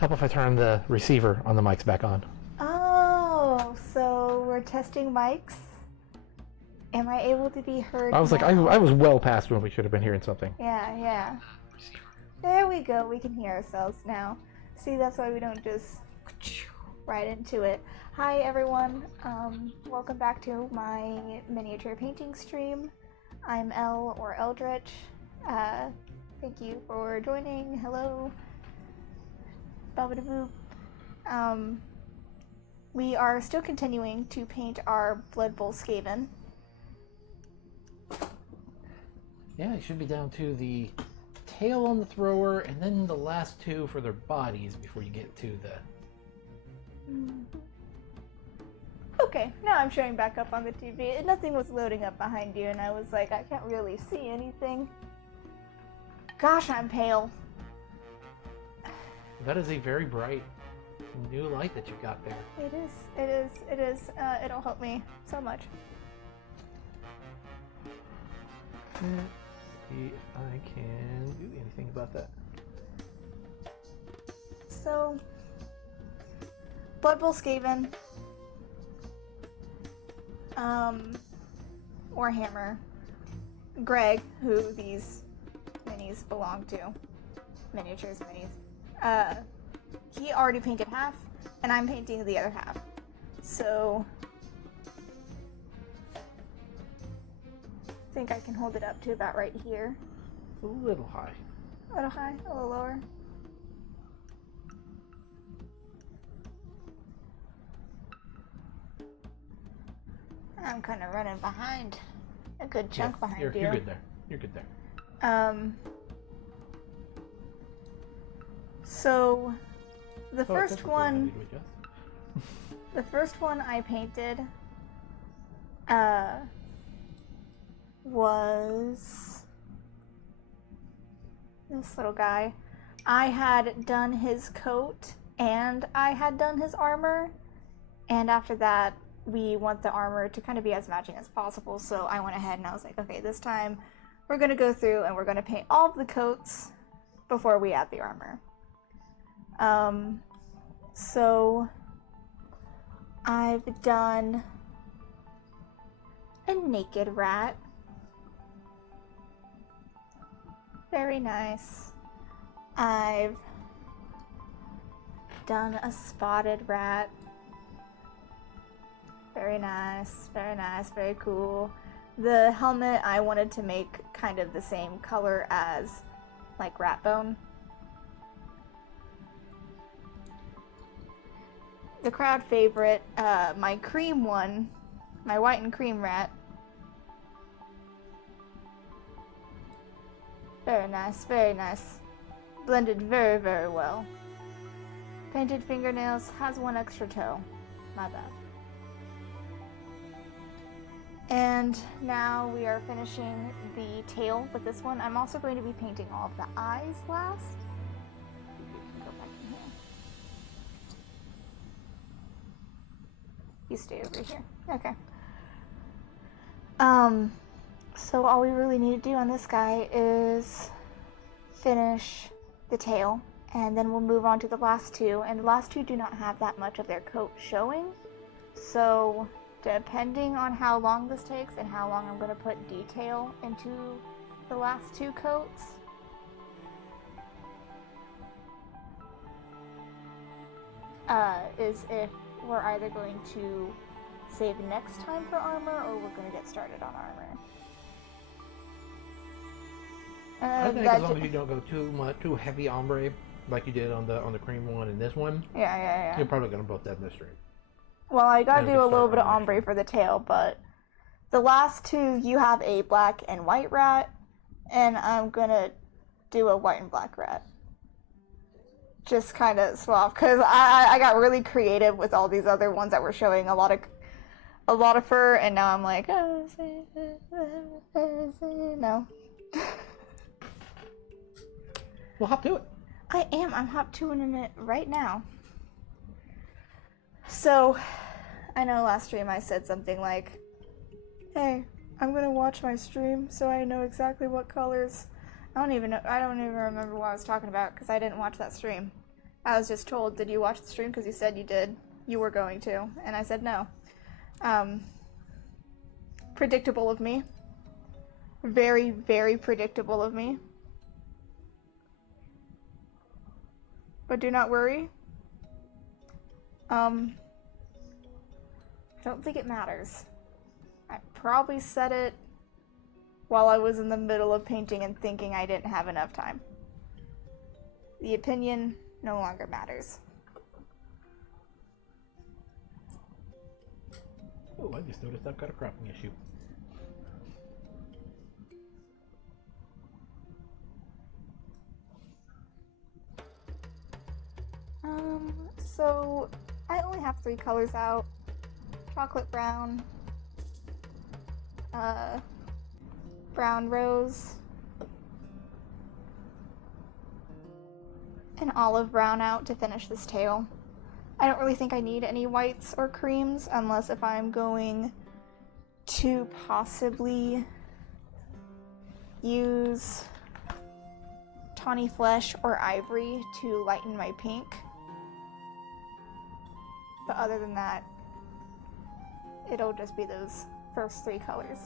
Help if I turn the receiver on the mics back on. Oh, so we're testing mics. Am I able to be heard? I was like, I was well past when we should have been hearing something. Yeah. There we go. We can hear ourselves now. See, that's why we don't just right into it. Hi, everyone. Welcome back to my miniature painting stream. I'm Elle or Eldritch. Thank you for joining. Hello. Babadaboop. We are still continuing to paint our Blood Bowl Skaven. Yeah, it should be down to the tail on the thrower, and then the last two for their bodies before you get to the... Okay, now I'm showing back up on the TV. Nothing was loading up behind you, and I was like, I can't really see anything. Gosh, I'm pale. That is a very bright new light that you've got there. It is. It'll help me so much. Let's see if I can do anything about that. So, Blood Bowl Skaven, Warhammer, Greg, who these minis belong to, miniatures minis, he already painted half, and I'm painting the other half. So, I think I can hold it up to about right here. A little high. A little high, a little lower. I'm kind of running behind. A good chunk behind you. You're good there. You're good there. So the first one, adjust. the first one I painted, was this little guy. I had done his coat and I had done his armor, and after that we want the armor to kind of be as matching as possible, so I went ahead and I was like, okay, this time we're going to go through and we're going to paint all of the coats before we add the armor. So I've done a naked rat. Very nice. I've done a spotted rat. Very nice, very cool. The helmet I wanted to make kind of the same color as like rat bone. The crowd favorite, my cream one, my white and cream rat. Very nice. Blended very, very well. Painted fingernails, has one extra toe. My bad. And now we are finishing the tail with this one. I'm also going to be painting all of the eyes last. Go back in here. You stay over here. Okay. So all we really need to do on this guy is finish the tail, and then we'll move on to the last two. And the last two do not have that much of their coat showing. So depending on how long this takes and how long I'm going to put detail into the last two coats, is if we're either going to save next time for armor or we're going to get started on armor. I think as long as you don't go too heavy ombre like you did on the cream one and this one, yeah, you're probably going to both that in this stream. Well, I gotta do a little bit of ombre for the tail, but the last two, you have a black and white rat, and I'm gonna do a white and black rat. Just kind of swap, because I got really creative with all these other ones that were showing a lot of fur, and now I'm like, no. Well, hop to it. I'm hop toing it right now. So, I know last stream I said something like, hey, I'm gonna watch my stream so I know exactly what colors. I don't even remember what I was talking about because I didn't watch that stream. I was just told, did you watch the stream? Because you said you did. You were going to. And I said no. Predictable of me. Very, very predictable of me. But do not worry. I don't think it matters. I probably said it while I was in the middle of painting and thinking I didn't have enough time. The opinion no longer matters. Oh, I just noticed I've got a cropping issue. So I only have 3 colors out. Chocolate brown, brown rose, and olive brown out to finish this tail. I don't really think I need any whites or creams unless if I'm going to possibly use tawny flesh or ivory to lighten my pink. But other than that, it'll just be those first 3 colors.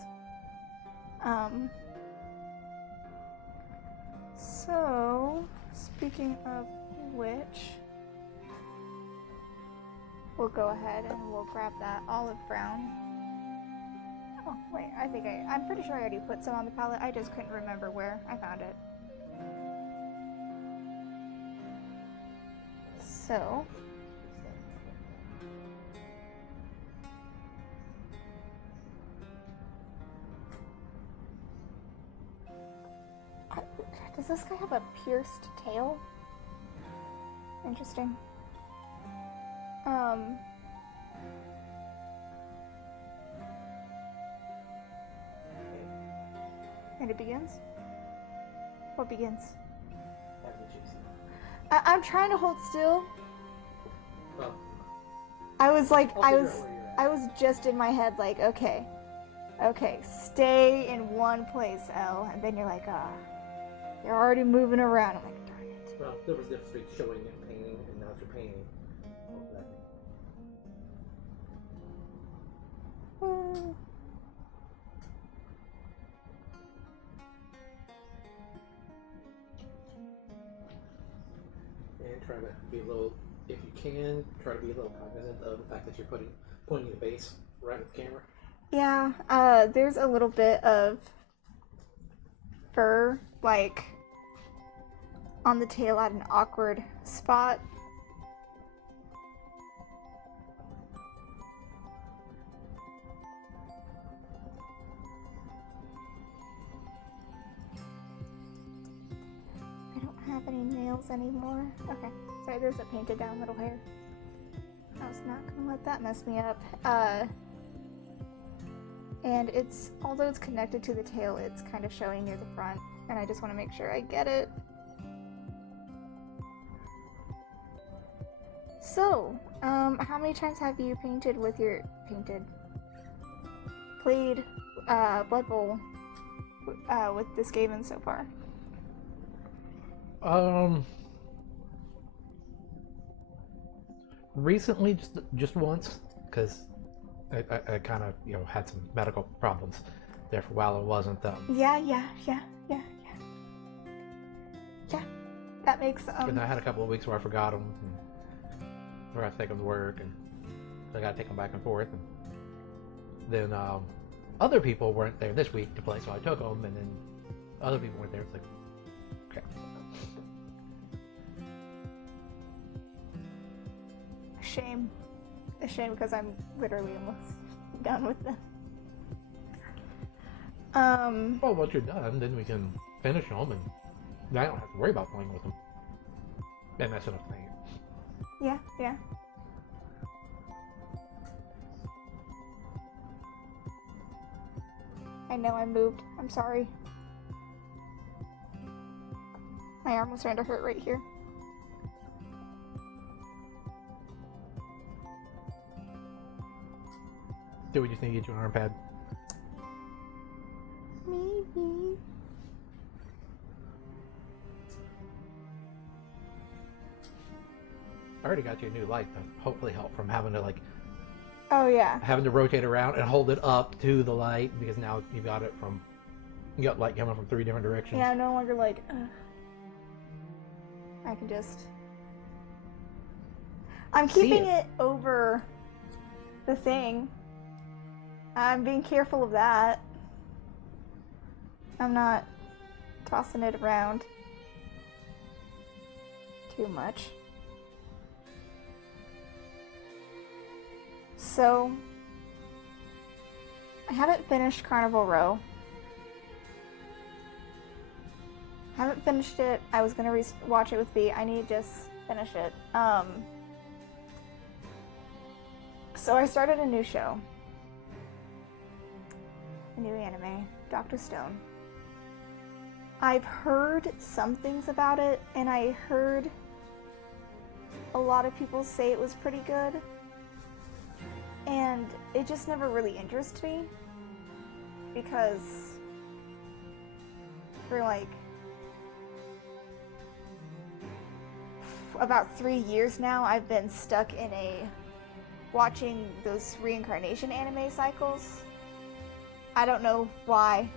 So, speaking of which, we'll go ahead and we'll grab that olive brown. Oh, wait, I'm pretty sure I already put some on the palette. I just couldn't remember where I found it. So, does this guy have a pierced tail? Interesting. And it begins? What begins? I'm trying to hold still. Well, I was like, I'll I figure was out where you're at. I was just in my head like, okay, stay in one place, Elle. And then you're like, you're already moving around. I'm like, darn it. Well, there was a difference between showing and painting, and now you're painting. And try to be a little, if you can, try to be a little cognizant of the fact that you're pointing the base right at the camera. Yeah, there's a little bit of fur, like, on the tail at an awkward spot. I don't have any nails anymore. Okay, sorry, there's a painted down little hair. I was not gonna let that mess me up. And although it's connected to the tail, it's kind of showing near the front, and I just want to make sure I get it. So, how many times have you played Blood Bowl with the Skaven so far? Recently, just once, because I kind of had some medical problems there for a while. It wasn't Yeah. That makes And I had a couple of weeks where I forgot them, and forgot to take them to work, and so I got to take them back and forth. And then other people weren't there this week to play, so I took them, and then other people weren't there. It's like, okay. A shame because I'm literally almost done with them. Well, once you're done, then we can finish them, and then I don't have to worry about playing with them. And that's enough thing. Yeah. I know I moved. I'm sorry. My arm was starting to hurt right here. Do we just need to get you an arm pad? Maybe. I already got you a new light to hopefully help from having to like Oh yeah. having to rotate around and hold it up to the light because now you got it from you got light coming from 3 different directions. Yeah, I'm no longer like. I can just. I'm keeping it over the thing. I'm being careful of that. I'm not tossing it around too much. So, I haven't finished Carnival Row. Haven't finished it. I was gonna watch it with B. I need to just finish it. So I started a new show. A new anime, Dr. Stone. I've heard some things about it, and I heard a lot of people say it was pretty good. And it just never really interested me. Because for like about 3 years now, I've been stuck in watching those reincarnation anime cycles. I don't know why,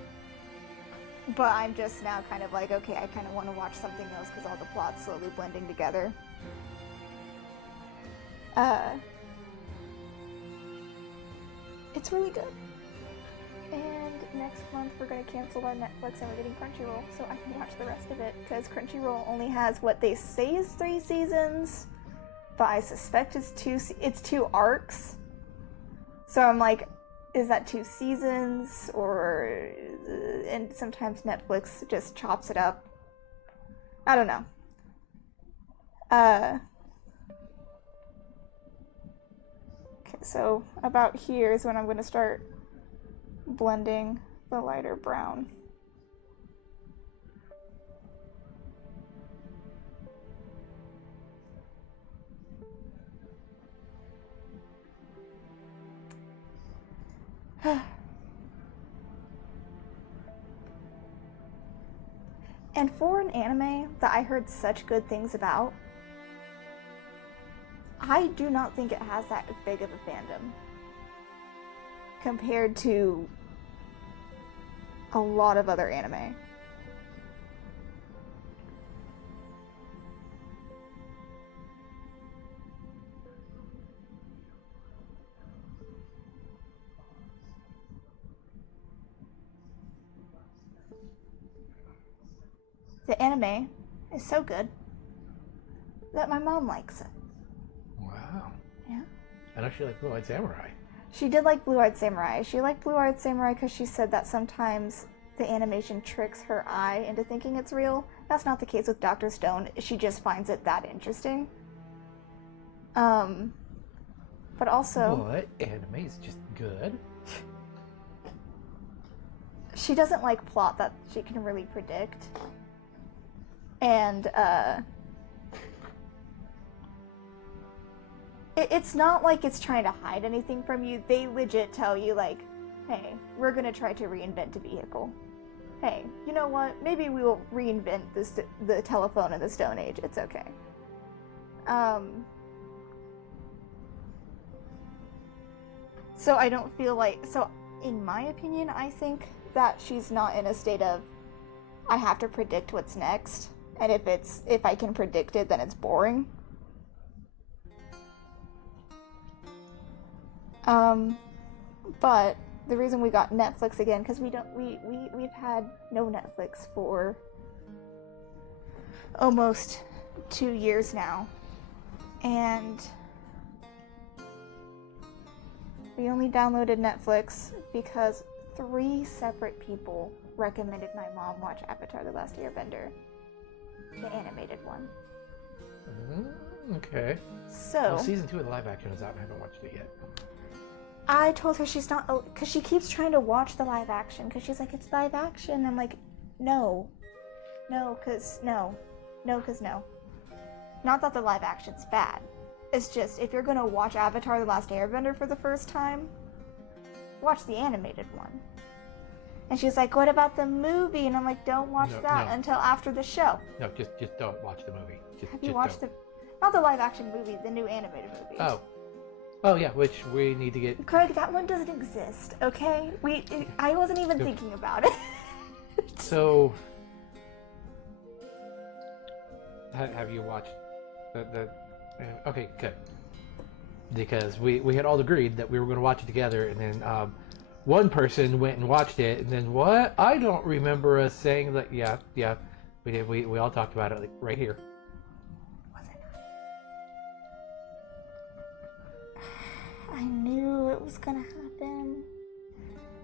but I'm just now kind of like, okay, I kind of want to watch something else because all the plots slowly blending together. It's really good. And next month we're going to cancel our Netflix and we're getting Crunchyroll so I can watch the rest of it because Crunchyroll only has what they say is 3 seasons, but I suspect it's 2 arcs. So I'm like, is that 2 seasons or and sometimes Netflix just chops it up. I don't know. Okay, so about here is when I'm going to start blending the lighter brown. And for an anime that I heard such good things about, I do not think it has that big of a fandom compared to a lot of other anime. The anime is so good that my mom likes it. Wow. Yeah. I know she liked Blue Eyed Samurai. She did like Blue Eyed Samurai. She liked Blue Eyed Samurai because she said that sometimes the animation tricks her eye into thinking it's real. That's not the case with Dr. Stone. She just finds it that interesting. But also... What? Anime is just good? She doesn't like plot that she can really predict. And, it's not like it's trying to hide anything from you. They legit tell you, like, hey, we're gonna try to reinvent a vehicle. Hey, you know what? Maybe we will reinvent the telephone in the Stone Age. It's okay. So I don't feel like... So, in my opinion, I think that she's not in a state of, I have to predict what's next. And if I can predict it, then it's boring. But the reason we got Netflix again, because we've had no Netflix for almost 2 years now. And we only downloaded Netflix because 3 separate people recommended my mom watch Avatar: The Last Airbender. The animated one. Okay. So... Well, season 2 of the live action is out and I haven't watched it yet. I told her she's not... Because she keeps trying to watch the live action. Because she's like, it's live action. I'm like, no. No, because no. No, because no. Not that the live action's bad. It's just, if you're going to watch Avatar: The Last Airbender for the first time, watch the animated one. And she's like, what about the movie? And I'm like, don't watch that until after the show. No, just don't watch the movie. Have you watched the... Not the live action movie, the new animated movie. Oh yeah, which we need to get. Craig, that one doesn't exist, okay? I wasn't even thinking about it. So, have you watched the? Okay, good. Because we had all agreed that we were going to watch it together, and then one person went and watched it, and then what? I don't remember us saying that. Yeah, we did. We all talked about it like right here. Was it not? I knew it was gonna happen.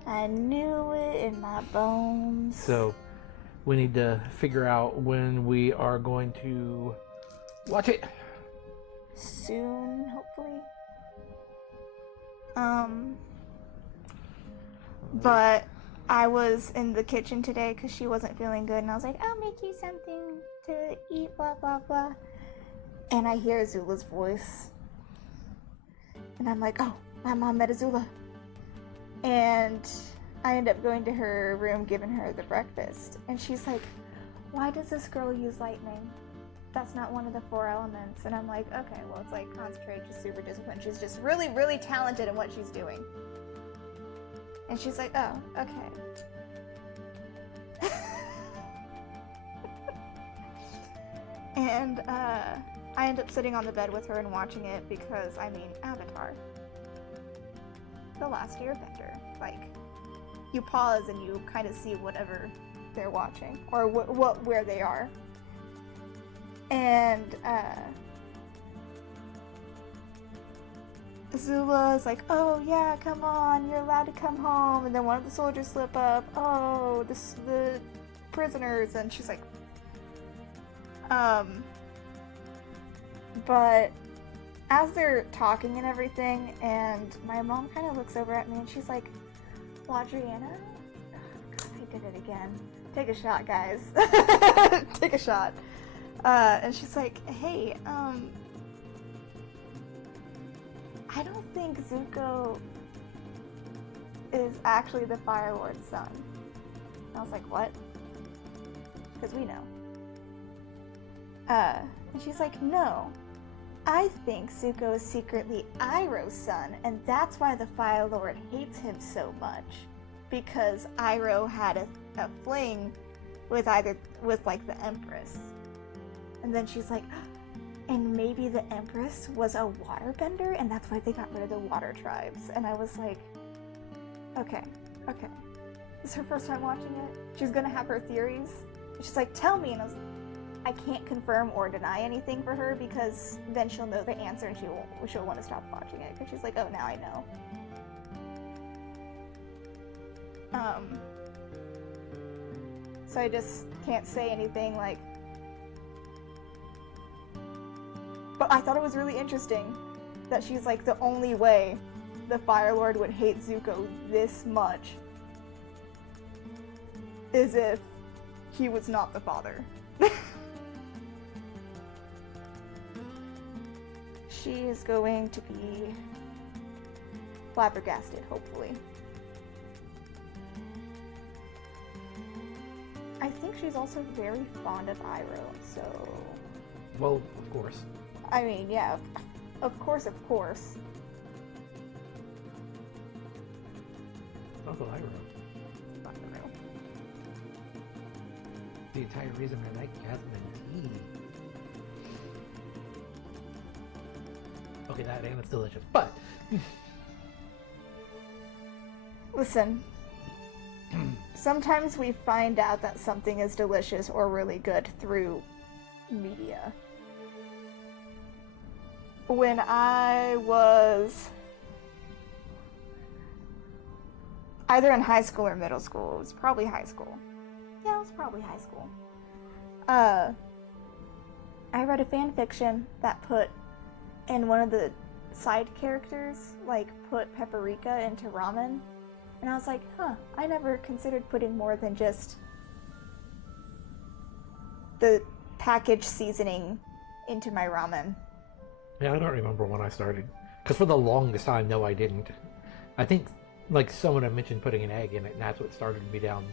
I knew it in my bones. So we need to figure out when we are going to watch it. Soon, hopefully. But I was in the kitchen today because she wasn't feeling good, and I was like, I'll make you something to eat, blah, blah, blah. And I hear Azula's voice. And I'm like, oh, my mom met Azula. And I end up going to her room, giving her the breakfast. And she's like, why does this girl use lightning? That's not one of the 4 elements. And I'm like, okay, well, it's like concentrate, just super disciplined. She's just really, really talented in what she's doing. And she's like, oh, okay. And I end up sitting on the bed with her and watching it because, I mean, Avatar. The Last Airbender. Like, you pause and you kind of see whatever they're watching, or where they are. And Azula's like, oh yeah, come on, you're allowed to come home. And then one of the soldiers slip up, oh, the prisoners. And she's like, but as they're talking and everything, and my mom kind of looks over at me and she's like, well, Adriana? God, I did it again. Take a shot, guys. Take a shot. And she's like, hey, I don't think Zuko is actually the Fire Lord's son. And I was like, what? Because we know. And she's like, no. I think Zuko is secretly Iroh's son, and that's why the Fire Lord hates him so much. Because Iroh had a fling with like the Empress. And then she's like, and maybe the Empress was a waterbender, and that's why they got rid of the water tribes. And I was like, okay. This is her first time watching it. She's gonna have her theories. And she's like, tell me. And I can't confirm or deny anything for her, because then she'll know the answer and she'll want to stop watching it. Because she's like, oh, now I know. So I just can't say anything, like. But I thought it was really interesting that she's like, the only way the Fire Lord would hate Zuko this much is if he was not the father. She is going to be flabbergasted, hopefully. I think she's also very fond of Iroh, so. Well, of course. I mean, yeah, of course. Uncle Iroh. The entire reason I like jasmine tea. Okay, that and it's delicious, but listen. Sometimes we find out that something is delicious or really good through media. When I was either in high school or middle school, it was probably high school. Yeah, it was probably high school. I read a fan fiction that put in one of the side characters, like, put paprika into ramen. And I was like, huh, I never considered putting more than just the packaged seasoning into my ramen. Yeah, I don't remember when I started. Because for the longest time, no, I didn't. I think, like, someone had mentioned putting an egg in it, and that's what started me down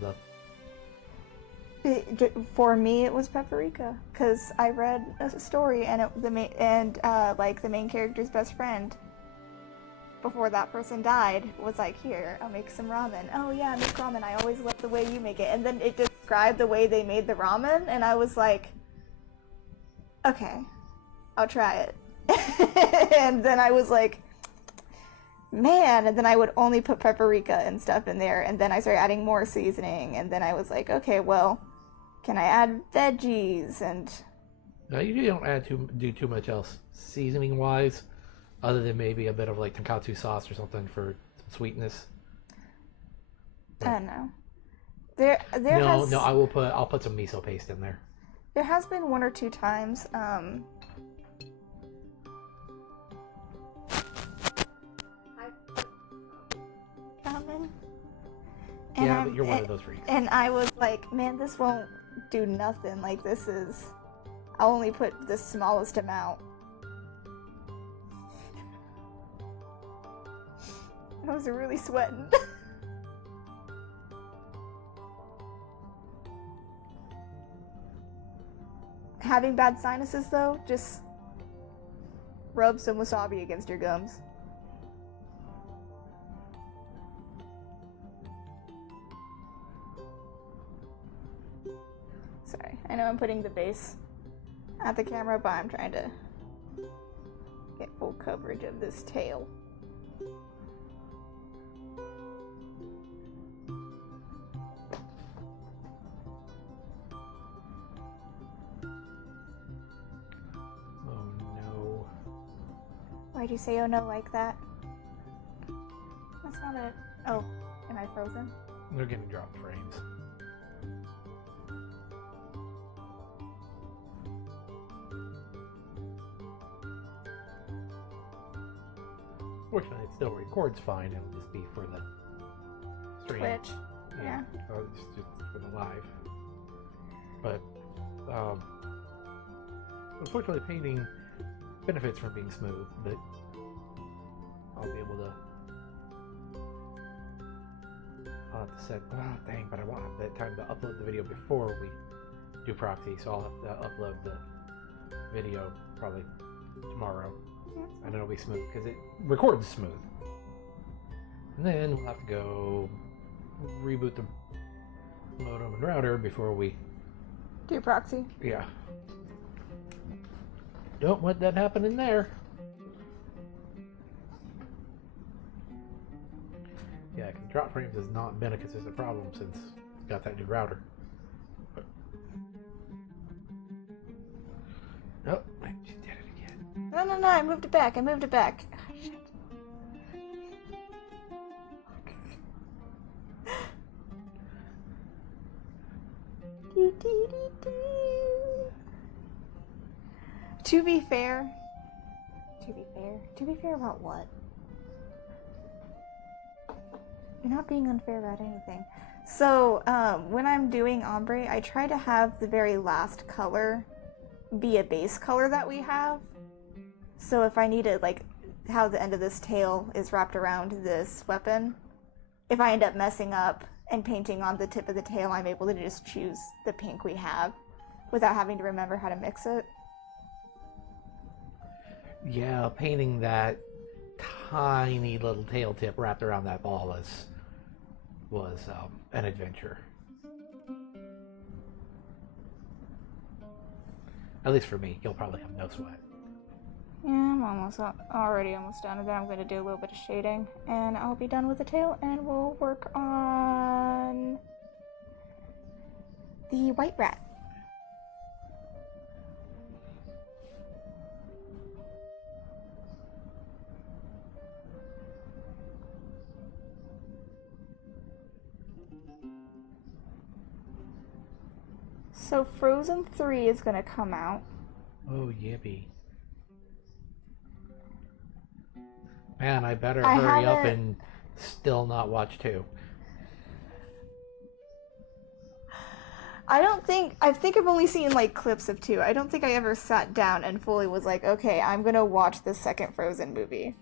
For me, it was Paprika, because I read a story and the main character's best friend, before that person died, was like, "Here, I'll make some ramen." "Oh yeah, I make ramen. I always love the way you make it." And then it described the way they made the ramen, and I was like, "Okay, I'll try it." And then I was like, man, and then I would only put paprika and stuff in there, and then I started adding more seasoning, and then I was like, okay, well, can I add veggies? And no, you don't do too much else seasoning wise, other than maybe a bit of like tonkatsu sauce or something for some sweetness. I don't know. I'll put some miso paste in there. There has been one or two times. Yeah, but you're one of those freaks. And I was like, man, this won't do nothing. Like, I'll only put the smallest amount. I was really sweating. Having bad sinuses, though, just rub some wasabi against your gums. Sorry, I know I'm putting the base at the camera, but I'm trying to get full coverage of this tail. Oh no. Why'd you say oh no like that? That's not it. Oh, am I frozen? They're getting dropped frames. Fortunately, it still records fine. It'll just be for the stream. Twitch. Yeah. It's just for the live. But, unfortunately, painting benefits from being smooth, but I'll be able to. I'll have to set. Dang, but I won't have that time to upload the video before we do proxy, so I'll have to upload the video probably tomorrow. And it'll be smooth because it records smooth. And then we'll have to go reboot the modem and router before we Do proxy. Yeah. Don't want that happening there. Yeah, because drop frames has not been a consistent problem since it's got that new router. But... Oh, she did it again. No, I moved it back. Oh, shit. To be fair about what? You're not being unfair about anything. So, when I'm doing ombre, I try to have the very last color be a base color that we have. So if I need it, like how the end of this tail is wrapped around this weapon, if I end up messing up and painting on the tip of the tail, I'm able to just choose the pink we have without having to remember how to mix it. Yeah, painting that tiny little tail tip wrapped around that ball was an adventure. At least for me. You'll probably have no sweat. Yeah, I'm already almost done. And then I'm going to do a little bit of shading, and I'll be done with the tail, and we'll work on the white rat. So Frozen 3 is going to come out. Oh, yippee. Man, I better hurry up and still not watch 2. I think I've only seen like clips of 2. I don't think I ever sat down and fully was like, okay, I'm going to watch the second Frozen movie.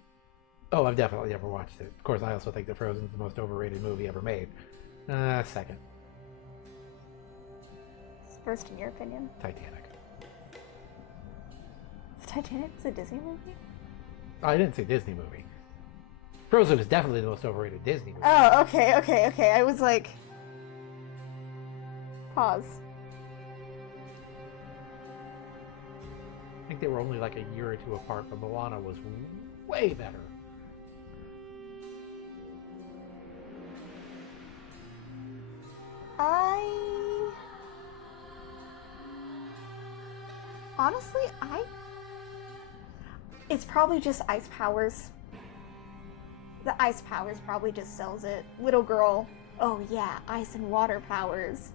Oh, I've definitely never watched it. Of course, I also think that Frozen's the most overrated movie ever made. Second. first in your opinion? Titanic. Titanic is a Disney movie? I didn't say Disney movie. Frozen is definitely the most overrated Disney movie. Oh, okay. I was like... Pause. I think they were only like a year or two apart, but Moana was way better. Honestly, it's probably just ice powers. The ice powers probably just sells it. Little girl, oh yeah, ice and water powers.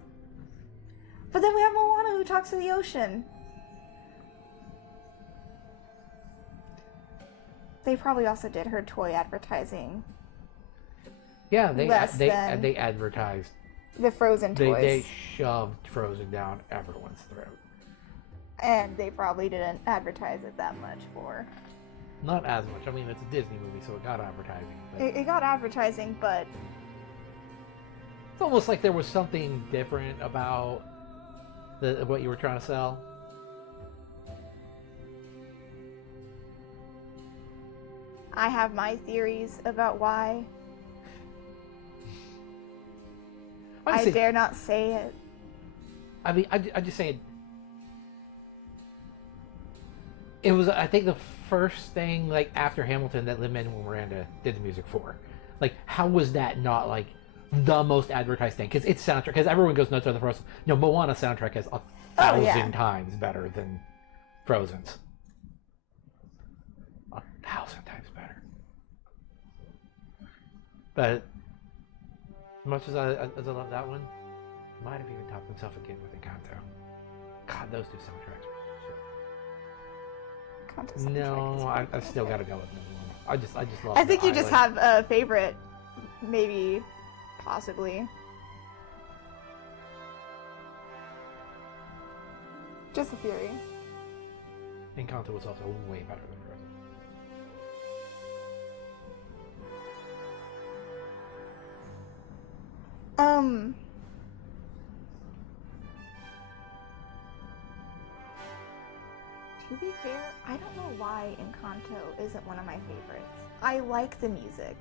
But then we have Moana who talks to the ocean. They probably also did her toy advertising. Yeah, they advertised. The Frozen toys. They shoved Frozen down everyone's throat. And they probably didn't advertise it that much for... Not as much. I mean, it's a Disney movie, so it got advertising. But... It got advertising, but... It's almost like there was something different about what you were trying to sell. I have my theories about why. I dare not say it. I mean, I just saying. It was, I think, the first thing, like, after Hamilton that Lin-Manuel Miranda did the music for. Like, how was that not, like, the most advertised thing? Because it's soundtrack, because everyone goes nuts on the first. No, Moana soundtrack is 1,000 times better than Frozen's. 1,000 times better. But, as much as I love that one, might have even topped himself again with Encanto. God, those two soundtracks. No, I still gotta go with another one. I just love. I think you just have a favorite, maybe, possibly. Just a theory. Encanto was also way better than Frozen. To be fair, I don't know why Encanto isn't one of my favorites. I like the music.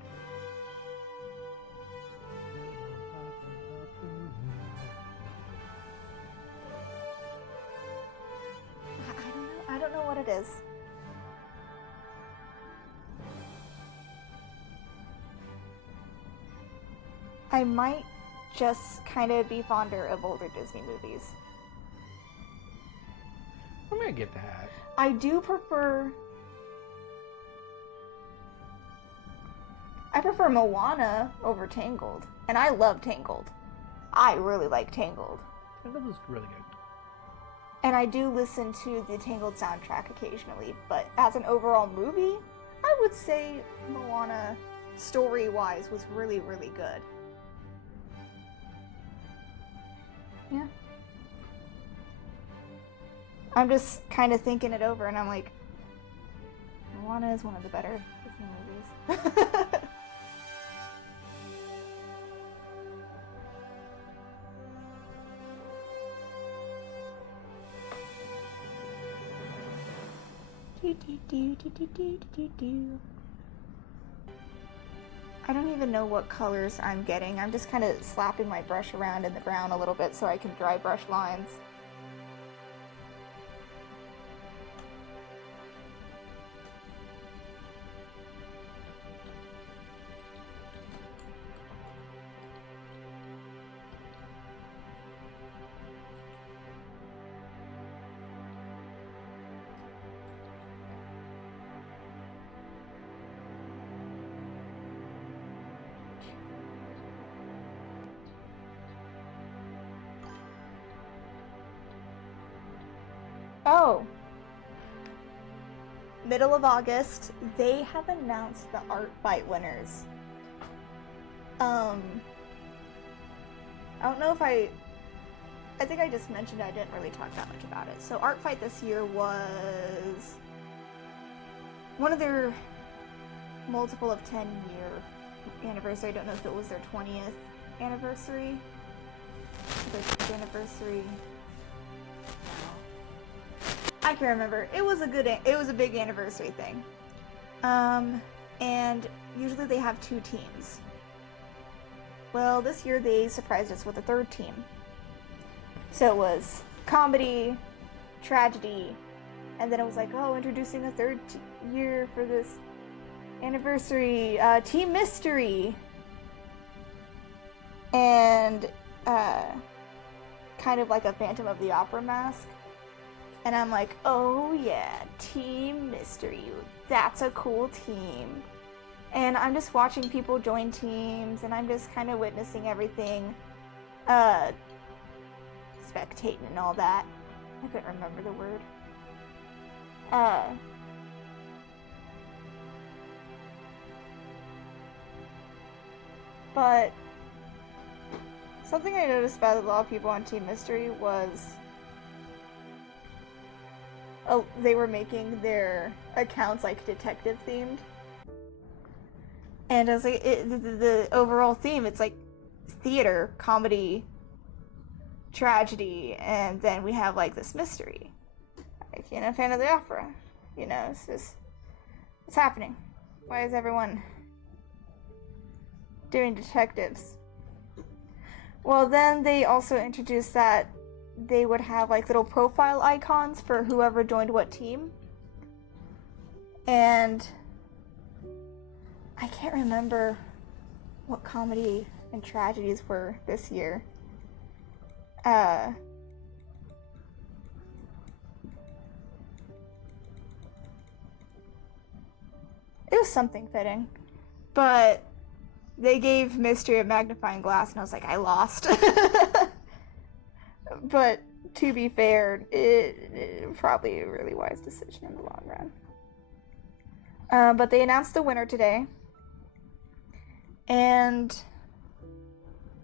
I don't know what it is. I might just kind of be fonder of older Disney movies. I'm gonna get that. I do prefer... I prefer Moana over Tangled. And I love Tangled. I really like Tangled. Tangled was really good. And I do listen to the Tangled soundtrack occasionally, but as an overall movie, I would say Moana, story-wise, was really, really good. Yeah. I'm just kind of thinking it over, and I'm like, Moana is one of the better Disney movies. I don't even know what colors I'm getting. I'm just kind of slapping my brush around in the brown a little bit so I can dry brush lines. Oh. Middle of August, they have announced the art fight winners. I don't know if I think I just mentioned I didn't really talk that much about it. So art fight this year was one of their multiple of 10-year anniversary. I don't know if it was their 20th anniversary, their 5th anniversary. I can remember. It was a big anniversary thing. And usually they have 2 teams. Well, this year they surprised us with a 3rd team. So it was comedy, tragedy, and then it was like, oh, introducing a 3rd year for this anniversary, team mystery. And, kind of like a Phantom of the Opera mask. And I'm like, oh yeah, team mystery. That's a cool team. And I'm just watching people join teams, and I'm just kind of witnessing everything, spectating and all that. I couldn't remember the word. But something I noticed about a lot of people on Team Mystery was they were making their accounts like detective themed. And I was like, the overall theme, it's like theater, comedy, tragedy, and then we have like this mystery. Like, you know, Phantom of the Opera. You know, it's just, it's happening. Why is everyone doing detectives? Well, then they also introduced that they would have like little profile icons for whoever joined what team. And I can't remember what comedy and tragedies were this year. It was something fitting. But they gave Mystery a magnifying glass, and I was like, I lost. But to be fair, it probably a really wise decision in the long run. But they announced the winner today. And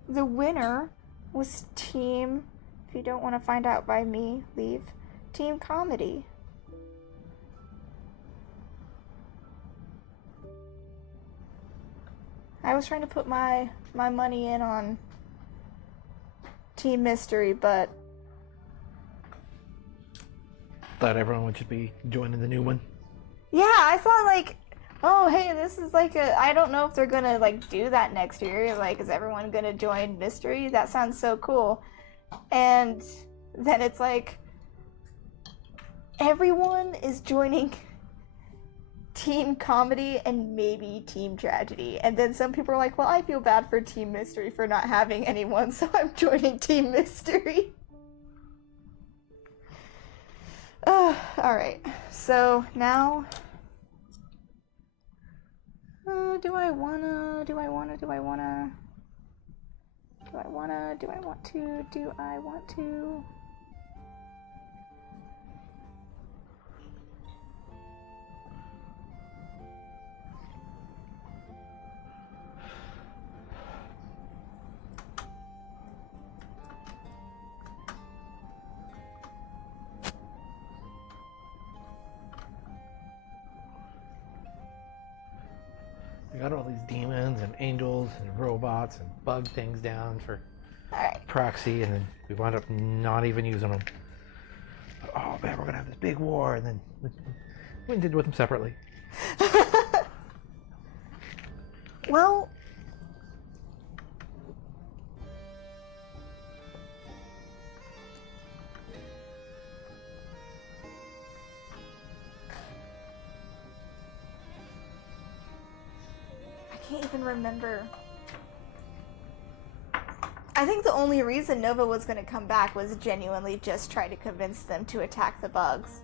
the winner was Team, if you don't want to find out by me, leave, Team Comedy. I was trying to put my money in on Team Mystery, but Thought everyone should be joining the new one. yeah, I thought like, oh hey, this is like I don't know if they're gonna like do that next year. Like, is everyone gonna join Mystery? That sounds so cool. And then it's like everyone is joining Team Comedy and maybe Team Tragedy. And then some people are like, well, I feel bad for Team Mystery for not having anyone, so I'm joining Team Mystery. Alright, so now do I want to? We got all these demons and angels and robots and bug things down for Alright. proxy, and then we wound up not even using them. Oh man, we're gonna have this big war, and then we did with them separately. Well, I can't even remember. I think the only reason Nova was going to come back was genuinely just try to convince them to attack the bugs.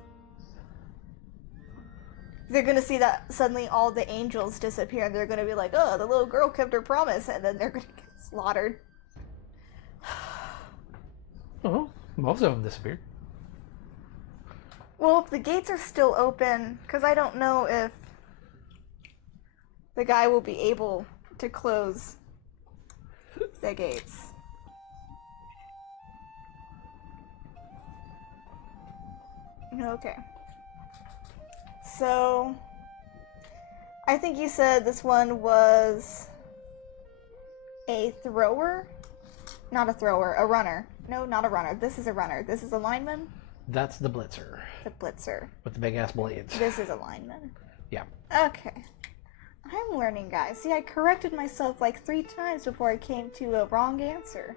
They're going to see that suddenly all the angels disappear, and they're going to be like, oh, the little girl kept her promise, and then they're going to get slaughtered. Oh, most of them disappeared. Well, if the gates are still open, because I don't know if the guy will be able to close the gates. Okay. So, I think you said this one was a thrower? Not a thrower, a runner. No, not a runner. This is a runner. This is a lineman? That's the Blitzer The Blitzer. with the big ass blades. This is a lineman. Yeah. Okay. I'm learning, guys. See, I corrected myself like 3 times before I came to a wrong answer.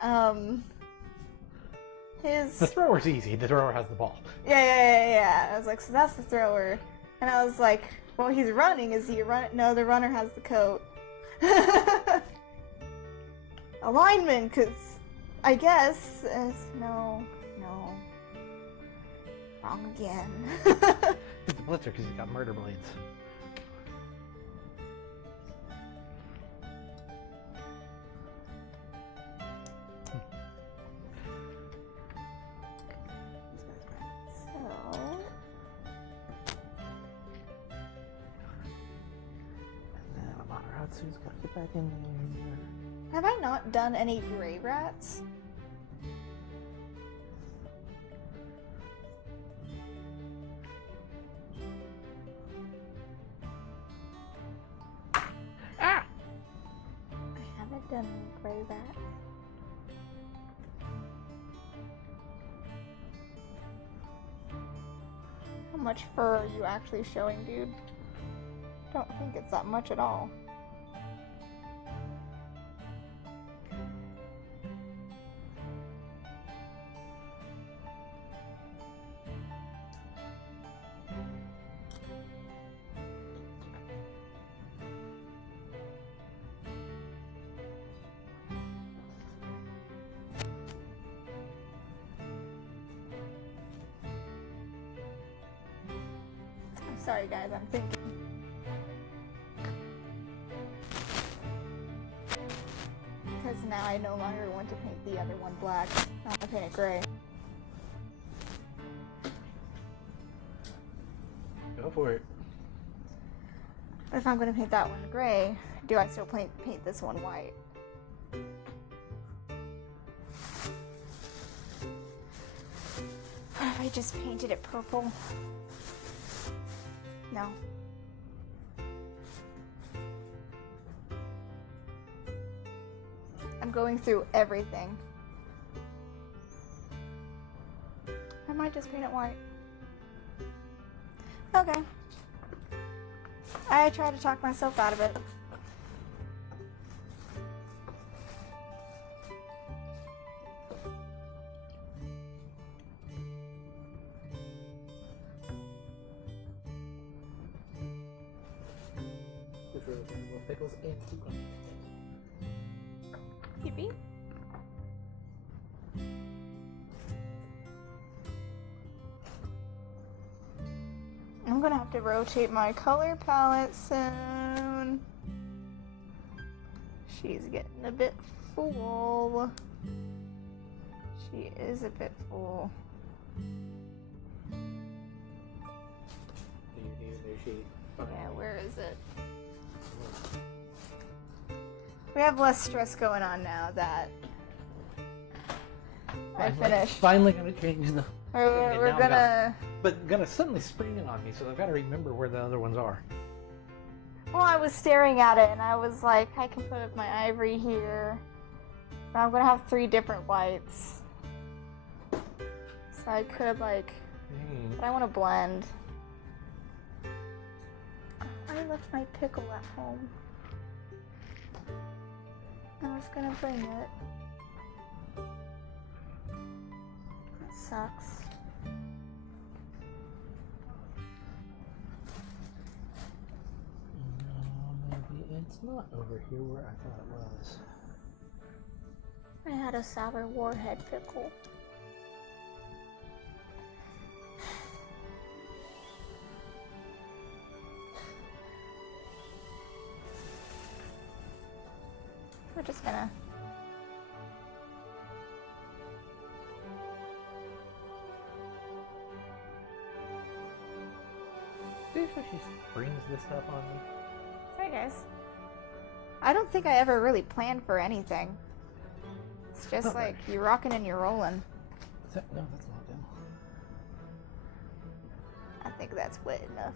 The thrower's easy. The thrower has the ball. Yeah. I was like, so that's the thrower. And I was like, well, he's running. Is he a runner? No, the runner has the coat. A lineman, because I guess. No. Wrong again. He's the Blitzer because he's got murder blades. Who's got to get back in there? Have I not done any gray rats? Ah! I haven't done any gray rats. How much fur are you actually showing, dude? Don't think it's that much at all. Sorry guys, I'm thinking. Because now I no longer want to paint the other one black. I want to paint it gray. Go for it. If I'm going to paint that one gray, do I still paint this one white? What if I just painted it purple? No. I'm going through everything. I might just paint it white. Okay. I tried to talk myself out of it. Pickles and cucumbers. Yippee. I'm gonna have to rotate my color palette soon. She's getting a bit full. She is a bit full. Do you need a new sheet? Yeah, where is it? We have less stress going on now that I finished. Finally gonna change the... We're gonna... But gonna suddenly spring it on me, so I've got to remember where the other ones are. Well, I was staring at it and I was like, I can put my ivory here. But I'm gonna have 3 different whites. So I could like... But I want to blend. I left my pickle at home. I was gonna bring it. That sucks. No, maybe it's not over here where I thought it was. I had a sour warhead pickle. We're just gonna... See if she springs this stuff on me. Sorry guys. I don't think I ever really planned for anything. It's just Not like much. you're rocking and you're rolling. No, that's not them. I think that's wet enough.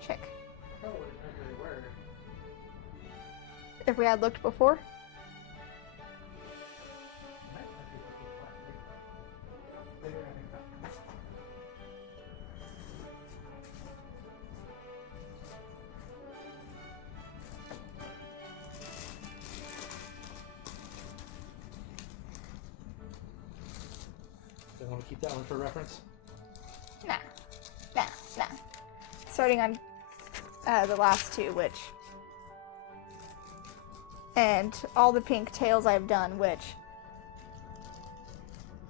Check. Oh, we had looked before. So you want to keep that one for reference? Nah. Starting on the last two, which... And all the pink tails I've done, which...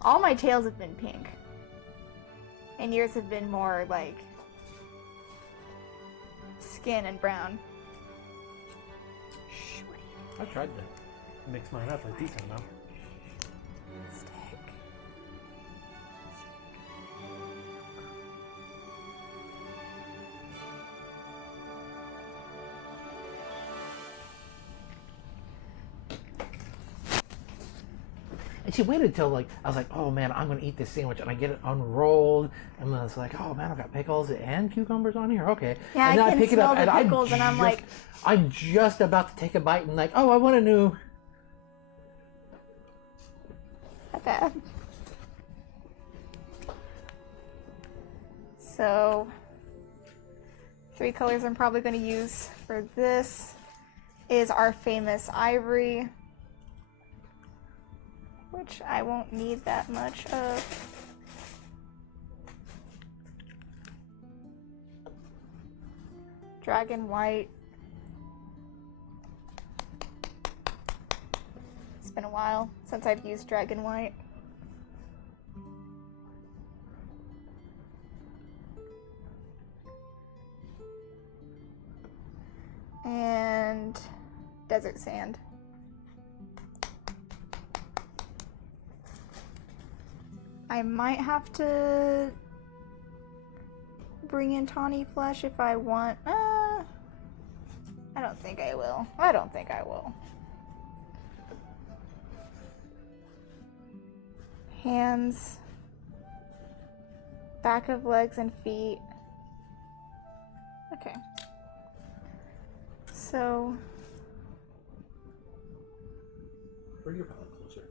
All my tails have been pink. And yours have been more, like... skin and brown. I tried to mix mine up like decent enough. Stick. And she waited till like I was like, oh man, I'm gonna eat this sandwich, and I get it unrolled, and then I was like, oh man, I've got pickles and cucumbers on here. Okay. Yeah, and I then can pick it up, smell the and pickles, and I'm like, I'm just about to take a bite, and like, oh, I want a new. not bad. So, 3 colors I'm probably going to use for this is our famous ivory, which I won't need that much of. Dragon white. It's been a while since I've used dragon white. And desert sand. I might have to bring in tawny flesh if I want. I don't think I will. Hands, back of legs and feet. Okay. So, Bring your palette closer.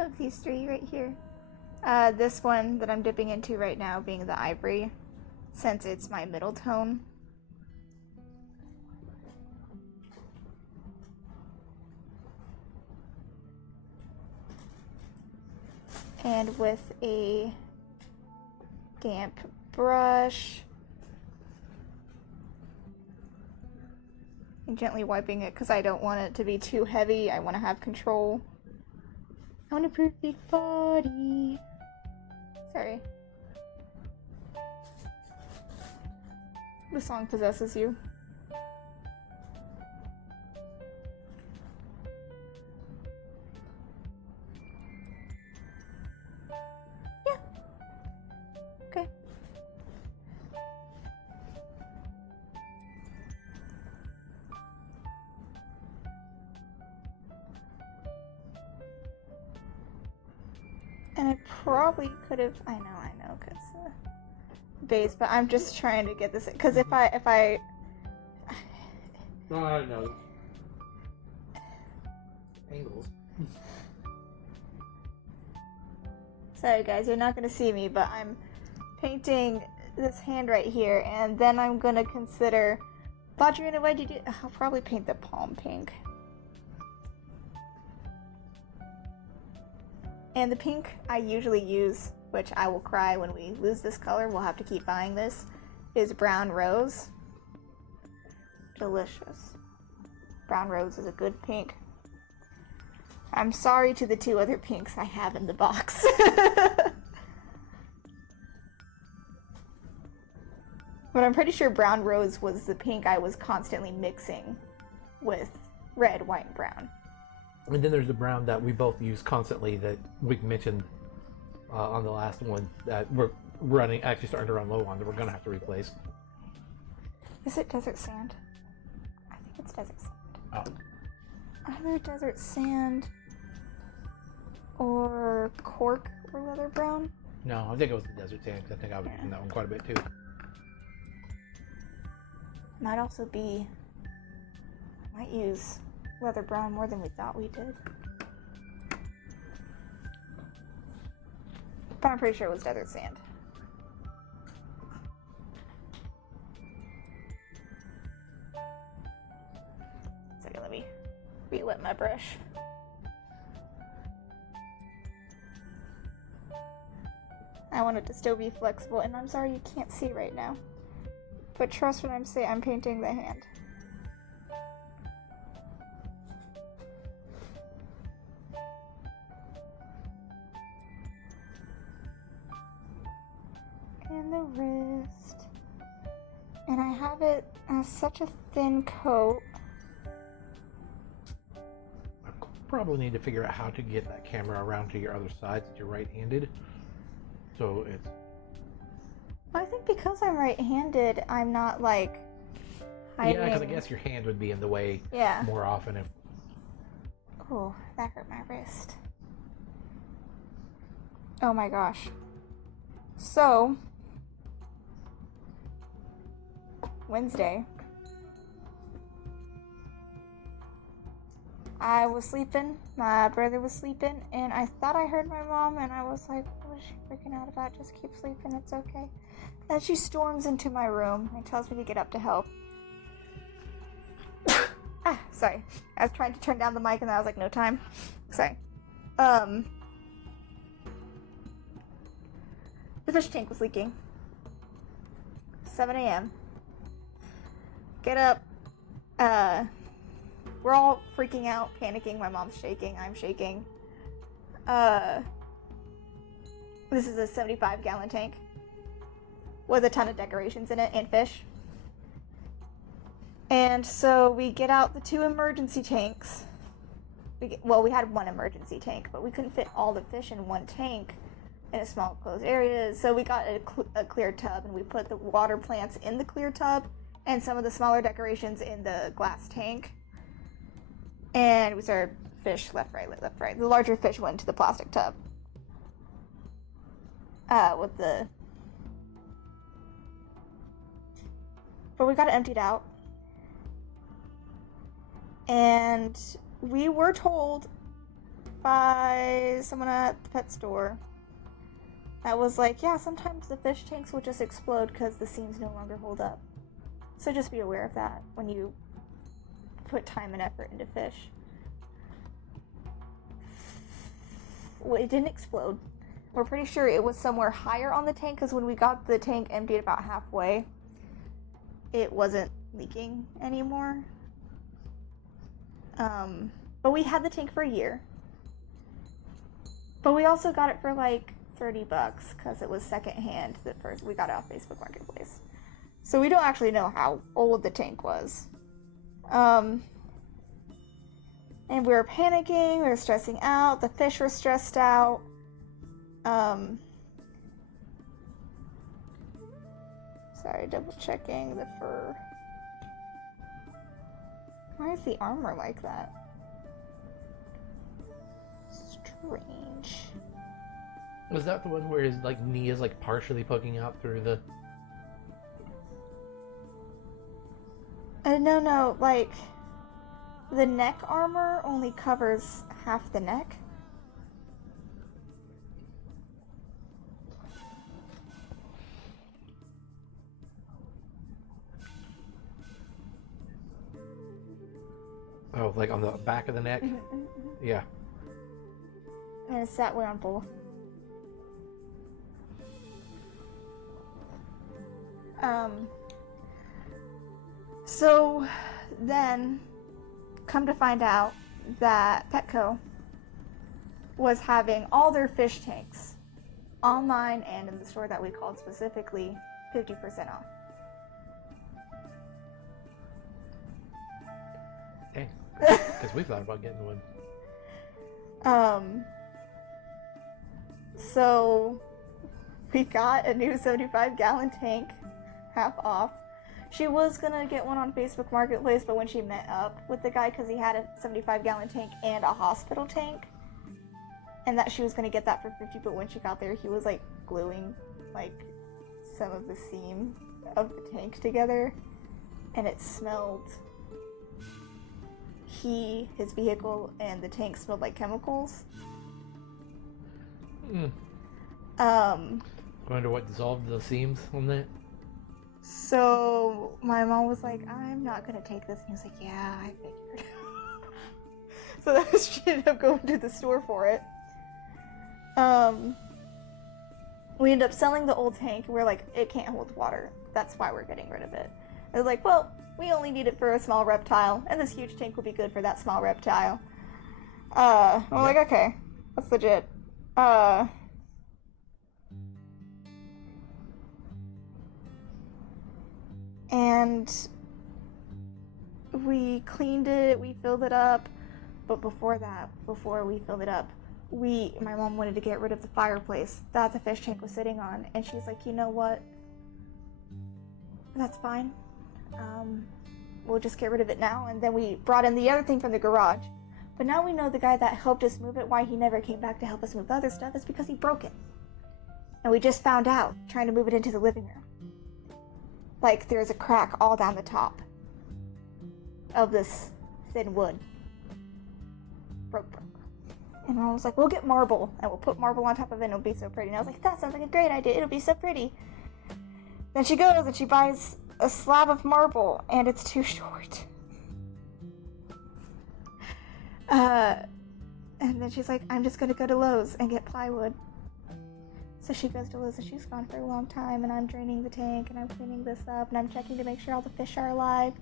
of these 3 right here. This one that I'm dipping into right now being the ivory, since it's my middle tone. And with a damp brush, and gently wiping it because I don't want it to be too heavy. I want to have control. I want a perfect body. Sorry. The song possesses you. Yeah. Okay. And I probably could have. I know, because base. But I'm just trying to get this because if I. No, I know. Angles. Sorry guys, you're not gonna see me, but I'm painting this hand right here, and then I'm gonna consider. Vajrina, why'd you do? I'll probably paint the palm pink. And the pink I usually use, which I will cry when we lose this color, we'll have to keep buying this, is brown rose. Delicious. Brown rose is a good pink. I'm sorry to the 2 other pinks I have in the box. But I'm pretty sure brown rose was the pink I was constantly mixing with red, white, and brown. And then there's the brown that we both use constantly that we mentioned on the last one that we're actually starting to run low on that we're going to have to replace. Is it desert sand? I think it's desert sand. Oh. Either desert sand or cork or leather brown. No, I think it was the desert sand because I think I was using that one quite a bit too. Might also be Might use leather brown more than we thought we did. But I'm pretty sure it was desert sand. Second, let me re-wet my brush. I want it to still be flexible, and I'm sorry you can't see right now. But trust when I'm saying I'm painting the hand. And the wrist. And I have it as such a thin coat. I probably need to figure out how to get that camera around to your other side since you're right-handed. So it's... I think because I'm right-handed, I'm not like hiding. Yeah, because I guess your hand would be in the way more often if... Oh, that hurt my wrist. Oh my gosh. So, Wednesday, I was sleeping, my brother was sleeping, and I thought I heard my mom, and I was like, what is she freaking out about? Just keep sleeping, it's okay. And she storms into my room and tells me to get up to help. Sorry. I was trying to turn down the mic, and I was like, no time. Sorry. The fish tank was leaking. 7 a.m. Get up. We're all freaking out, panicking. My mom's shaking. I'm shaking. This is a 75-gallon tank with a ton of decorations in it and fish. And so we get out the 2 emergency tanks. We had 1 emergency tank, but we couldn't fit all the fish in 1 tank in a small closed area. So we got a clear tub, and we put the water plants in the clear tub and some of the smaller decorations in the glass tank. And we started fish left, right. The larger fish went into the plastic tub. But we got it emptied out. And we were told by someone at the pet store that was like, yeah, sometimes the fish tanks will just explode because the seams no longer hold up. So just be aware of that when you put time and effort into fish. Well, it didn't explode. We're pretty sure it was somewhere higher on the tank, because when we got the tank emptied about halfway, it wasn't leaking anymore. But we had the tank for a year. But we also got it for like $30 because it was secondhand. We got it off Facebook Marketplace. So we don't actually know how old the tank was. And we were panicking, we were stressing out, the fish were stressed out. Sorry, double checking the fur. Why is the armor like that? Strange. Was that the one where his like knee is like partially poking out through the... No, like the neck armor only covers half the neck. Oh, like on the back of the neck? Yeah. And it's that way on both. So then, come to find out that Petco was having all their fish tanks online and in the store that we called specifically 50% off. Dang. Because we thought about getting one. So we got a new 75-gallon tank, half off. She was gonna get one on Facebook Marketplace, but when she met up with the guy, because he had a 75-gallon tank and a hospital tank, and that she was gonna get that for $50, but when she got there, he was like gluing like some of the seam of the tank together, and it smelled his vehicle, and the tank smelled like chemicals. Wonder what dissolved the seams on that. So my mom was like, I'm not gonna take this. And he was like, yeah, I figured. So then she ended up going to the store for it. We ended up selling the old tank. We're like, it can't hold water. That's why we're getting rid of it. They're like, well, we only need it for a small reptile, and this huge tank will be good for that small reptile. I'm like, okay, that's legit. And we cleaned it, we filled it up, but before we filled it up, my mom wanted to get rid of the fireplace that the fish tank was sitting on, and she's like, you know what? That's fine. We'll just get rid of it now. And then we brought in the other thing from the garage. But now we know the guy that helped us move it, why he never came back to help us move the other stuff, is because he broke it. And we just found out, trying to move it into the living room. Like, there's a crack all down the top of this thin wood. Broke. And I was like, we'll get marble, and we'll put marble on top of it, and it'll be so pretty. And I was like, that sounds like a great idea. It'll be so pretty. Then she goes and she buys a slab of marble, and it's too short. And then she's like, I'm just gonna go to Lowe's and get plywood. So she goes to Lowe's, and she's gone for a long time, and I'm draining the tank, and I'm cleaning this up, and I'm checking to make sure all the fish are alive.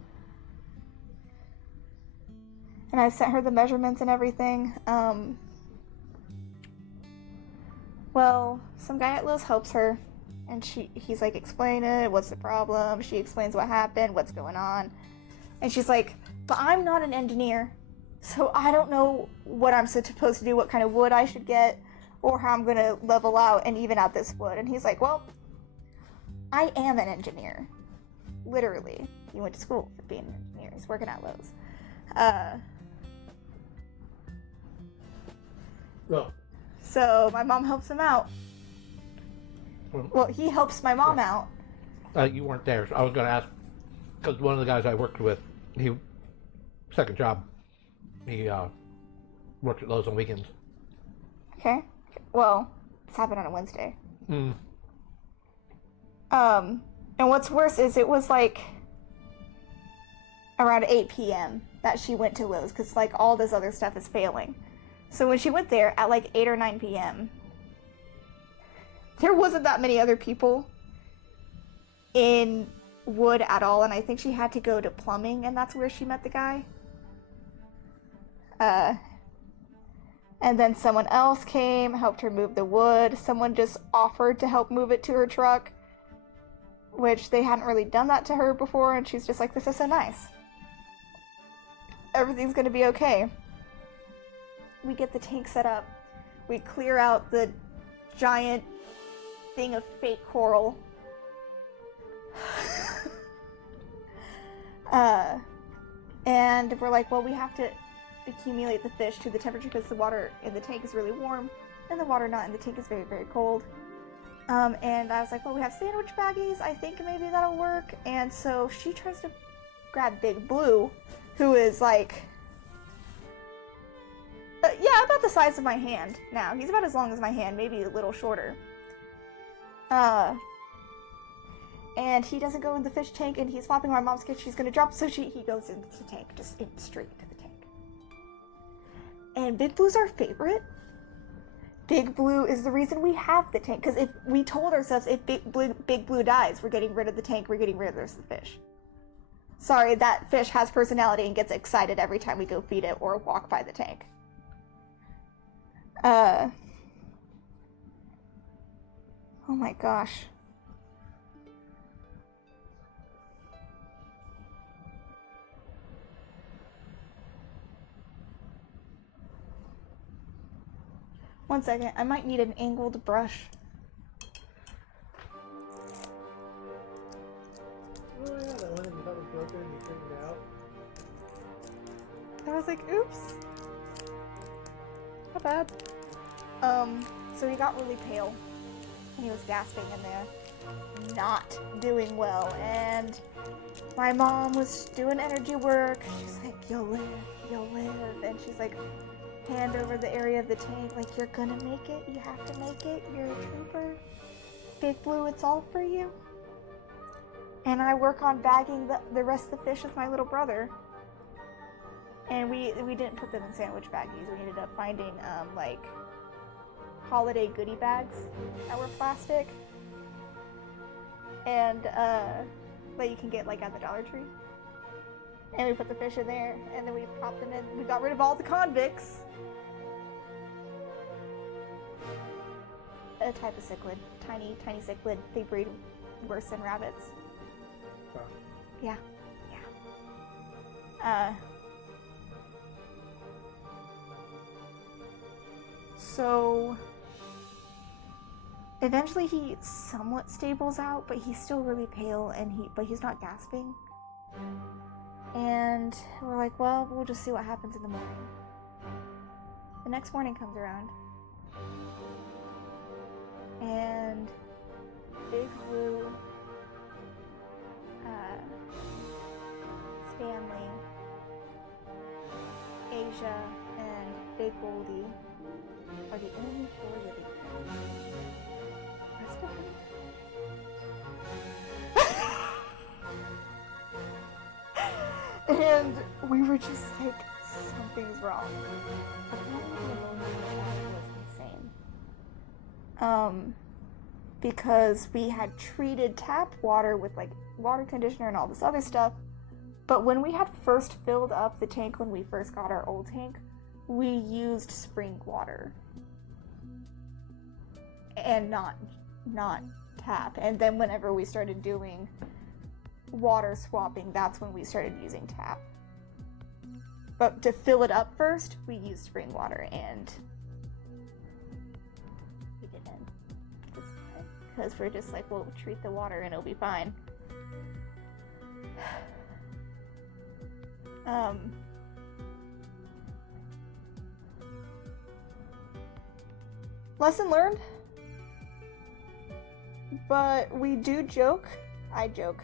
And I sent her the measurements and everything. Well, some guy at Lowe's helps her. And he's like, explain it, what's the problem? She explains what happened, what's going on. And she's like, but I'm not an engineer, so I don't know what I'm supposed to do, what kind of wood I should get, or how I'm going to level out and even out this wood. And he's like, well, I am an engineer. Literally. He went to school for being an engineer. He's working at Lowe's. Well. So my mom helps him out. Well, he helps my mom out. You weren't there, so I was going to ask, because one of the guys I worked with, second job, he worked at Lowe's on weekends. Okay. Well, this happened on a Wednesday. Mm. And what's worse is it was like around 8 p.m. that she went to Lowe's, because like all this other stuff is failing. So when she went there at like 8 or 9 p.m., there wasn't that many other people in wood at all, and I think she had to go to plumbing, and that's where she met the guy. And then someone else came, helped her move the wood. Someone just offered to help move it to her truck, which they hadn't really done that to her before, and she's just like, this is so nice. Everything's gonna be okay. We get the tank set up. We clear out the giant thing of fake coral. And we're like, well, we have to accumulate the fish to the temperature because the water in the tank is really warm and the water not in the tank is very, very cold. And I was like, well, we have sandwich baggies. I think maybe that'll work. And so she tries to grab Big Blue, who is like, yeah, about the size of my hand now. He's about as long as my hand, maybe a little shorter. And he doesn't go in the fish tank, and he's flopping. My mom's scared she's gonna drop, so he goes into the tank, just straight into the tank. And Big Blue's our favorite. Big Blue is the reason we have the tank, because if we told ourselves if Big Blue dies, we're getting rid of the tank, we're getting rid of the fish. Sorry, that fish has personality and gets excited every time we go feed it or walk by the tank. Oh my gosh. One second, I might need an angled brush. Oh yeah, that one that you thought was broken and you straightened it out. I was like, oops. Not bad. So he got really pale. And he was gasping in there. Not doing well. And my mom was doing energy work. She's like, you'll live. you'll live. And she's like, hand over the area of the tank, like, you're gonna make it, you have to make it, you're a trooper. Big Blue, it's all for you. And I work on bagging the rest of the fish with my little brother. And we didn't put them in sandwich baggies. We ended up finding, like, holiday goodie bags that were plastic. And, that you can get, like, at the Dollar Tree. And we put the fish in there, and then we popped them in. We got rid of all the convicts. A type of cichlid. Tiny cichlid. They breed worse than rabbits. Wow. Yeah. So eventually he somewhat stables out, but he's still really pale, but he's not gasping. And we're like, well, we'll just see what happens in the morning. The next morning comes around, and Big Blue, Stanley, Asia, and Big Goldie are the only 4 living. Rest of them. And we were just like, something's wrong. Apparently the pneumonia was insane. Because we had treated tap water with like water conditioner and all this other stuff. But when we had first filled up the tank, when we first got our old tank, we used spring water. And not tap. And then whenever we started doing water swapping, that's when we started using tap. But to fill it up first, we used spring water, and we didn't. Because we're just like, we'll treat the water and it'll be fine. Lesson learned. But we do joke, I joke,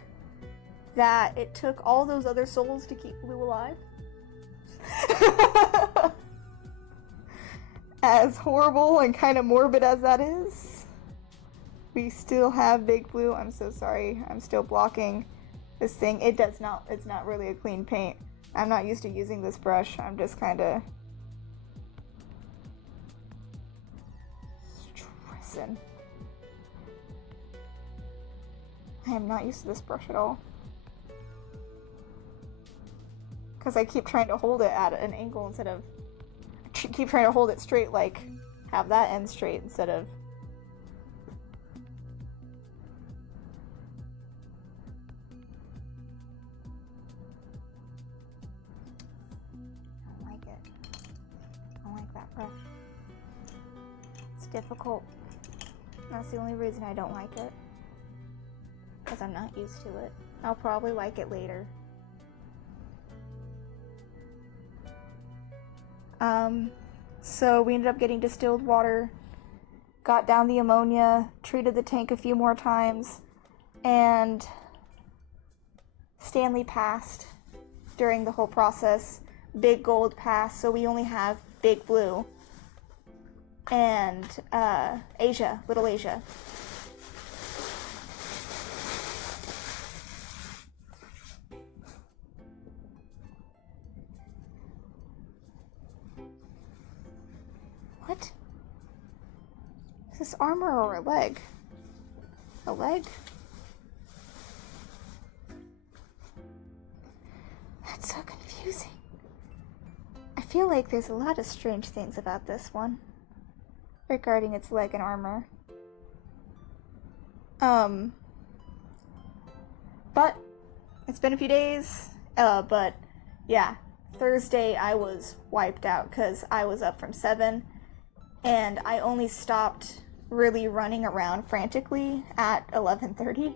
that it took all those other souls to keep Blue alive. As horrible and kind of morbid as that is, we still have Big Blue. I'm so sorry. I'm still blocking this thing. It's not really a clean paint. I'm not used to using this brush. I'm just kind of stressing. I am not used to this brush at all. Because I keep trying to hold it at an angle instead of... keep trying to hold it straight, like, have that end straight instead of... I don't like it. I don't like that brush. It's difficult. That's the only reason I don't like it. Because I'm not used to it. I'll probably like it later. So we ended up getting distilled water, got down the ammonia, treated the tank a few more times, and Stanley passed during the whole process. Big Gold passed, so we only have Big Blue and Asia, little Asia. What? Is this armor or a leg? A leg? That's so confusing. I feel like there's a lot of strange things about this one regarding its leg and armor. But it's been a few days. But yeah, Thursday I was wiped out because I was up from 7. And I only stopped really running around frantically at 11:30.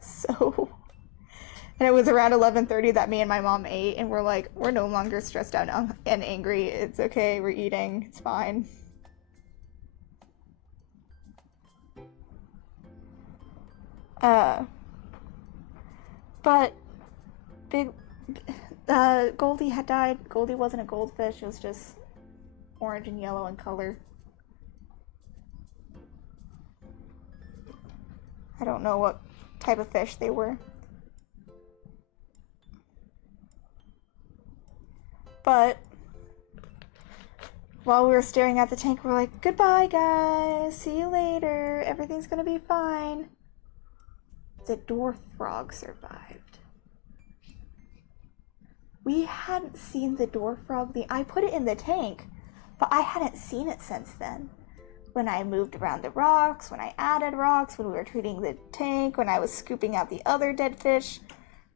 So, and it was around 11:30 that me and my mom ate, and we're like, we're no longer stressed out and angry. It's okay, we're eating, it's fine. But Goldie had died. Goldie wasn't a goldfish, it was just orange and yellow in color. I don't know what type of fish they were. But while we were staring at the tank, we're like, goodbye guys, see you later, everything's gonna be fine. The dwarf frog survived. We hadn't seen the dwarf frog. I put it in the tank, but I hadn't seen it since then. When I moved around the rocks, when I added rocks, when we were treating the tank, when I was scooping out the other dead fish,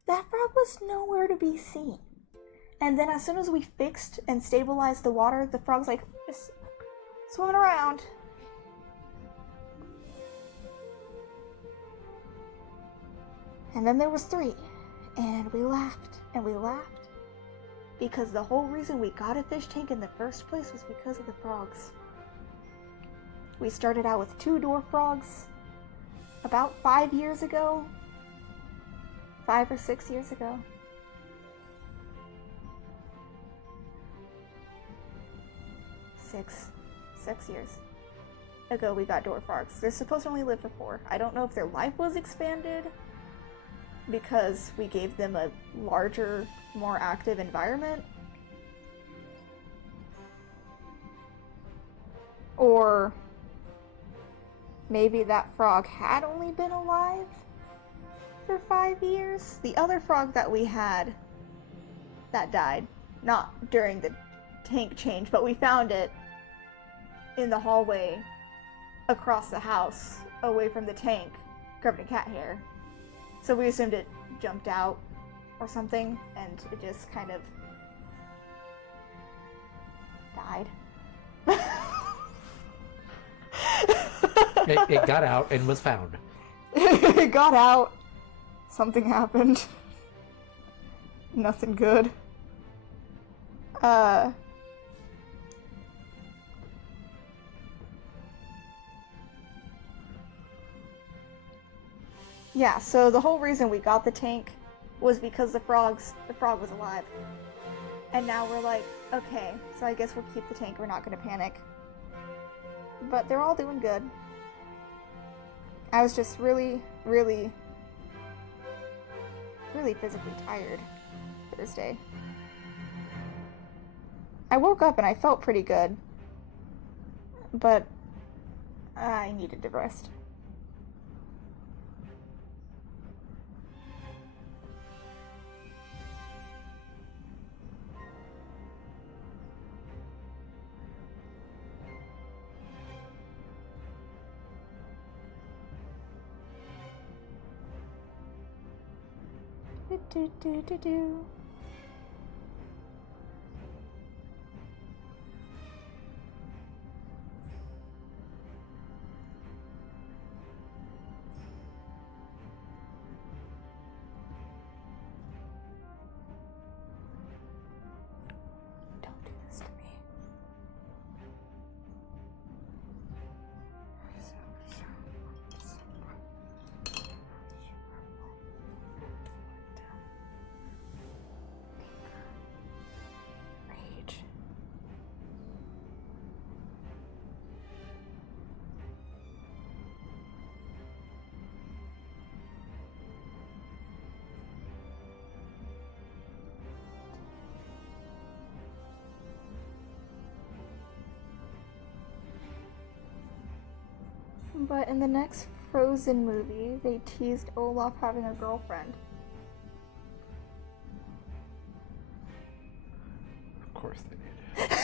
that frog was nowhere to be seen. And then as soon as we fixed and stabilized the water, the frog's like, just swimming around. And then there was 3, and we laughed, and we laughed, because the whole reason we got a fish tank in the first place was because of the frogs. We started out with 2 dwarf frogs about 5 years ago, 5 or 6 years ago. Six years ago we got dwarf frogs. They're supposed to only live for 4. I don't know if their life was expanded because we gave them a larger, more active environment, or maybe that frog had only been alive for 5 years. The other frog that we had that died, not during the tank change, but we found it in the hallway across the house, away from the tank, covered in cat hair. So we assumed it jumped out or something, and it just kind of died. It got out and was found. It got out. Something happened. Nothing good. Yeah, so the whole reason we got the tank was because the frog was alive. And now we're like, okay, so I guess we'll keep the tank, we're not gonna panic. But they're all doing good. I was just really physically tired Thursday. I woke up and I felt pretty good, but I needed to rest. Do. Don't do this to me. Rage. But in the next Frozen movie, they teased Olaf having a girlfriend. Of course they did.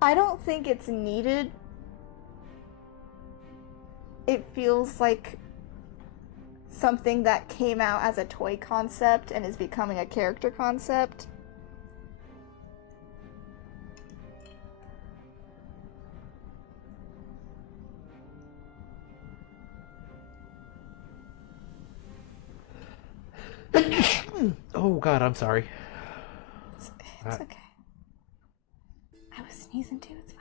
I don't think it's needed. It feels like something that came out as a toy concept and is becoming a character concept. Oh god, I'm sorry. It's okay. I was sneezing too, it's fine.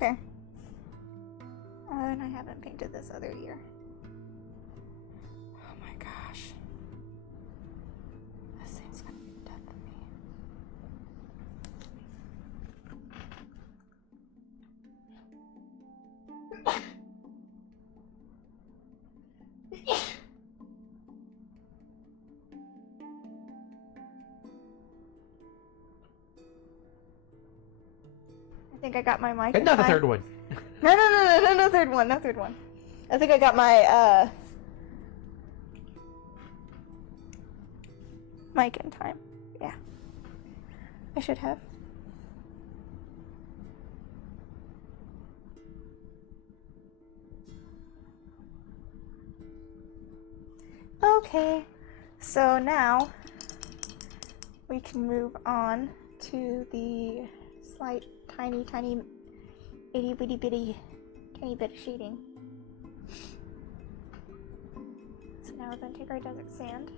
Okay. And I haven't painted this other ear. Oh my gosh. This thing's gonna be the death of me. I think I got my mic. And not the third one. No, third one, no third one. I think I got my mic in time. Yeah. I should have. Okay. So now we can move on to the slight tiny itty bitty tiny bit of shading. So now we're going to take our desert sand.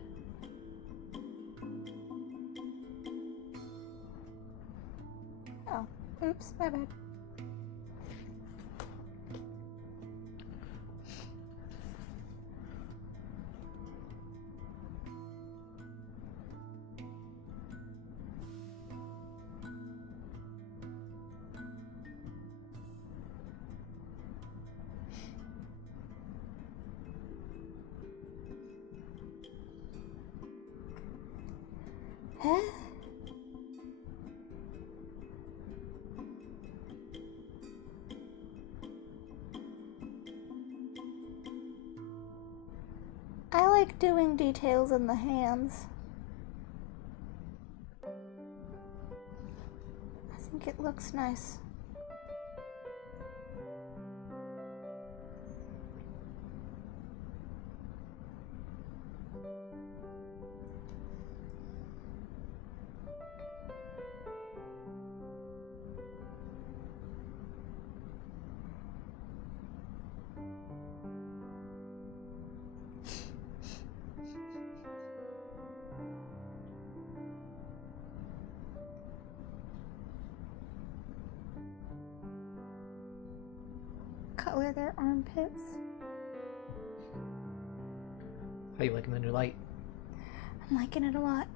Oh, oops, my bad. I like doing details in the hands. I think it looks nice. Color their armpits. How you liking the new light? I'm liking it a lot.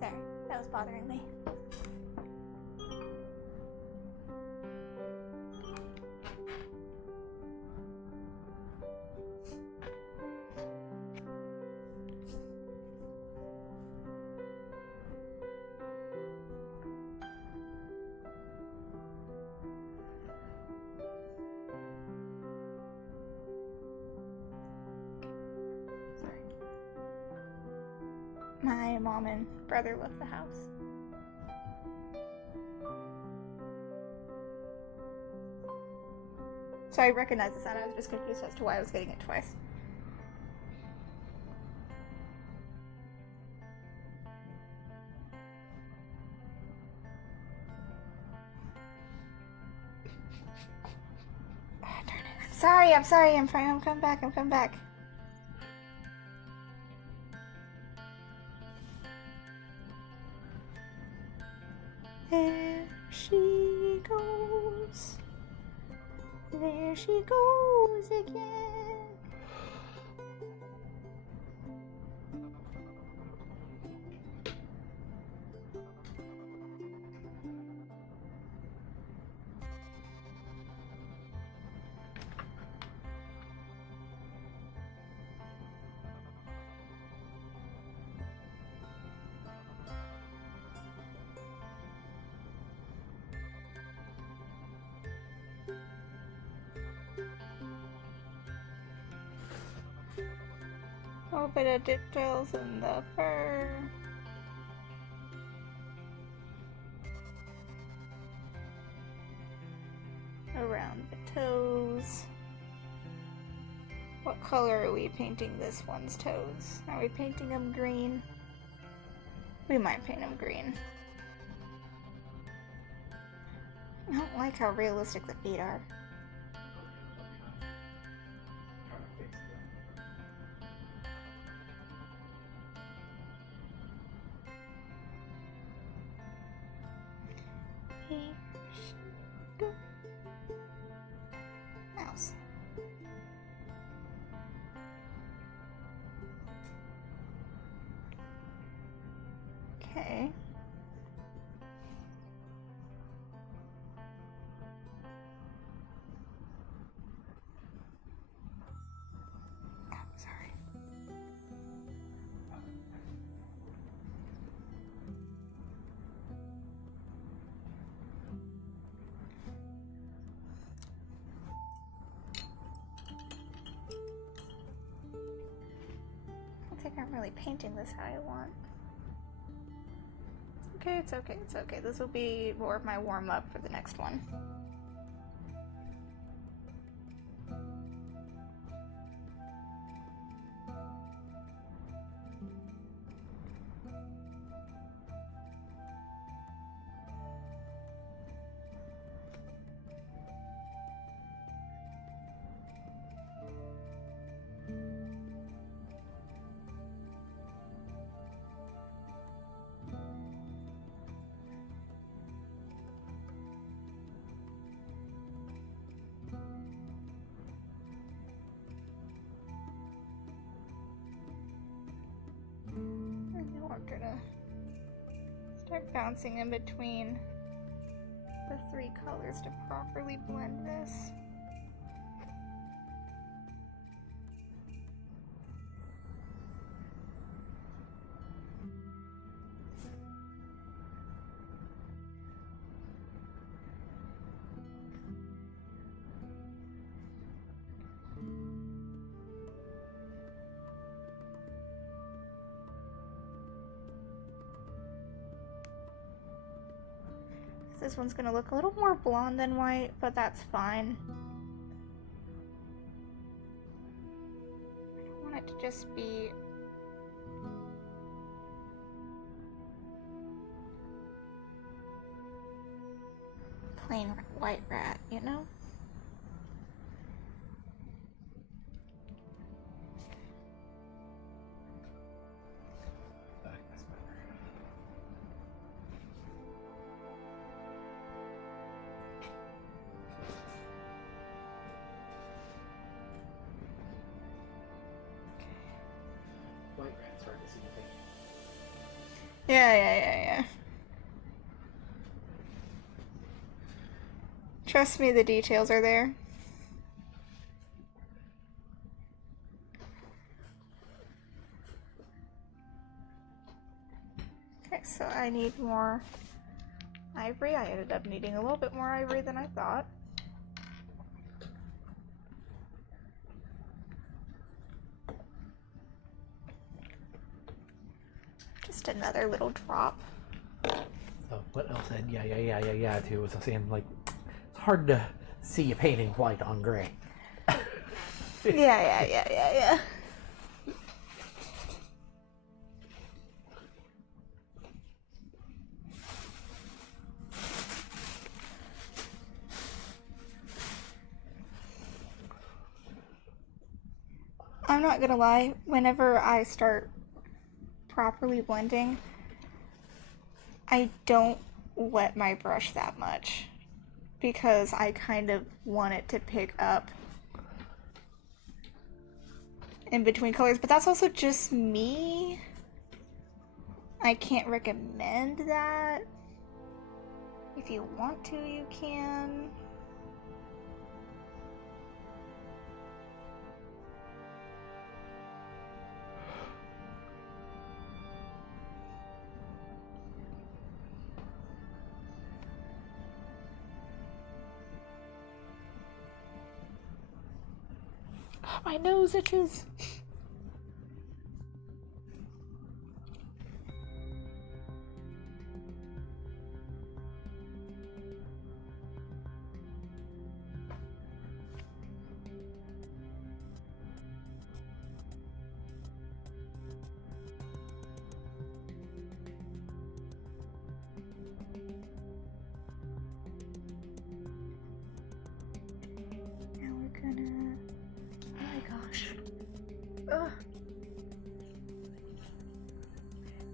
Sorry, that was bothering me. Sorry. My mom and brother left the house. So I recognize the sound. I was just confused as to why I was getting it twice. Ah, darn it. I'm sorry. I'm fine. I'm coming back. There she goes. There she goes again. A little bit of details in the fur. Around the toes. What color are we painting this one's toes? Are we painting them green? We might paint them green. I don't like how realistic the feet are. Mouse. Okay. Oh, sorry. I think I'm really painting this how I want. It's okay, it's okay. This will be more of my warm-up for the next one. We're gonna start bouncing in between the three colors to properly blend this. This one's gonna look a little more blonde than white, but that's fine. I want it to just be plain white rat, you know? White rat's hard to see the paint. Yeah. Trust me, the details are there. Okay, so I need more ivory. I ended up needing a little bit more ivory than I thought. Just another little drop. So what else said yeah to was saying like it's hard to see a painting white on gray. Yeah. I'm not gonna lie, whenever I start properly blending, I don't wet my brush that much because I kind of want it to pick up in between colors, but that's also just me. I can't recommend that. If you want to, you can. My nose itches.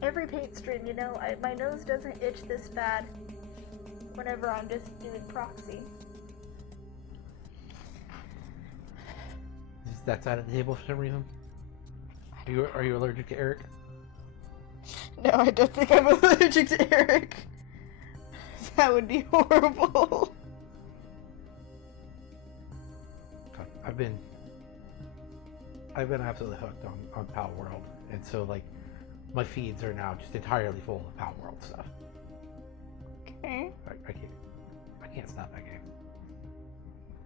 every paint stream, you know, my nose doesn't itch this bad whenever I'm just doing proxy. Is that side of the table for some reason? Are you allergic to Eric? No, I don't think I'm allergic to Eric. That would be horrible. God, I've been absolutely hooked on Pal World, and so like my feeds are now just entirely full of Pal World stuff. Okay. I can't stop that game.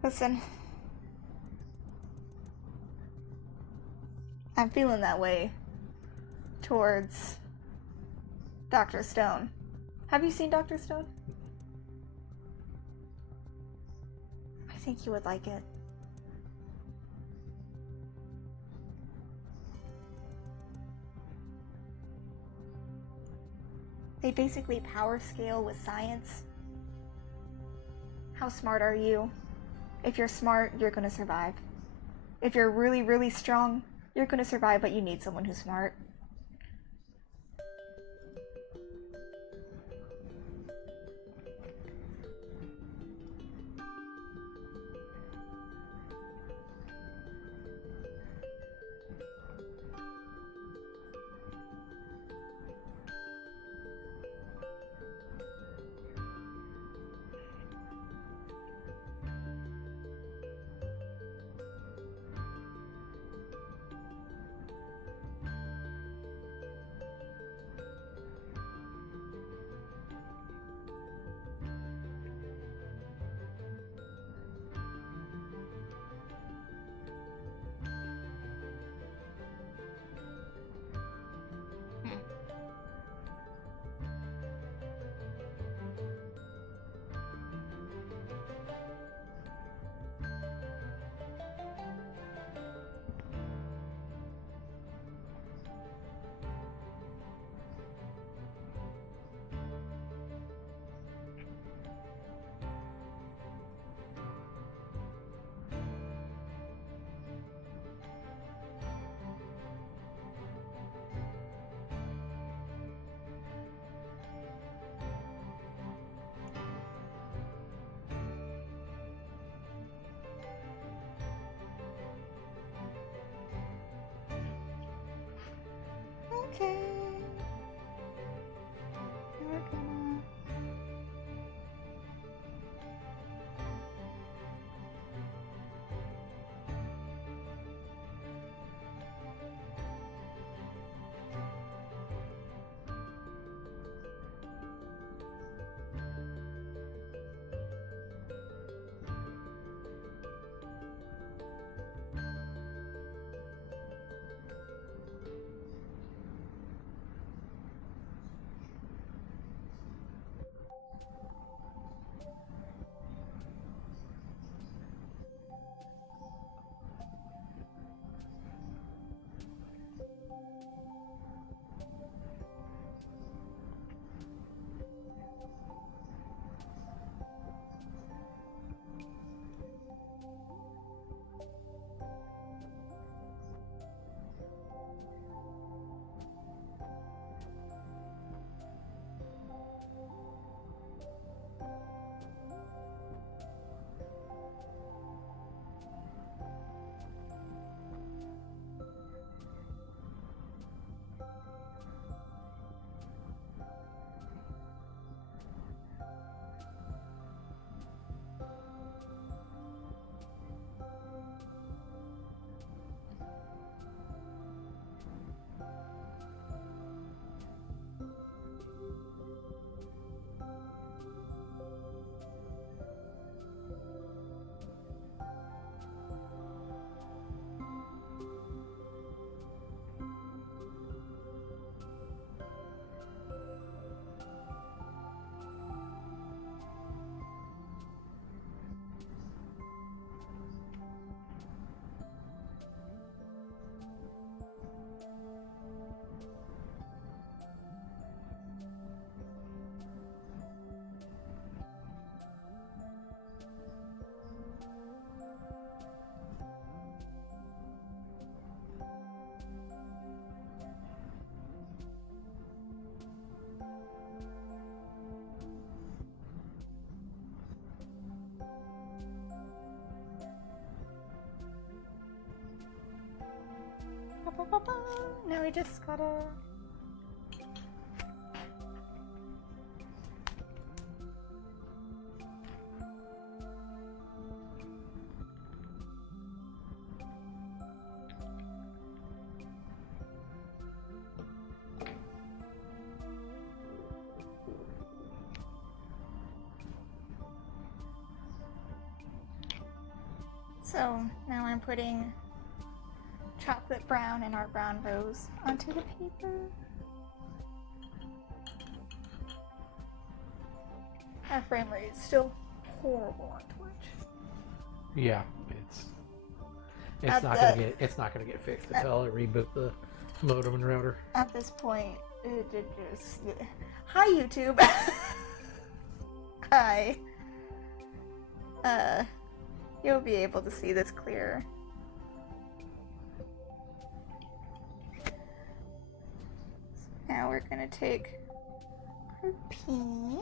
Listen. I'm feeling that way towards Dr. Stone. Have you seen Dr. Stone? I think you would like it. They basically power scale with science. How smart are you? If you're smart, you're gonna survive. If you're really, really strong, you're gonna survive, but you need someone who's smart. Ba-ba-ba. Now we just gotta... So now I'm putting chocolate brown and our brown rose onto the paper. Our frame rate is still horrible on Twitch. Yeah, it's At not gonna get fixed until I reboot the modem and router. At this point, it just... Hi, YouTube! Hi. You'll be able to see this clearer. Now we're gonna take our pink.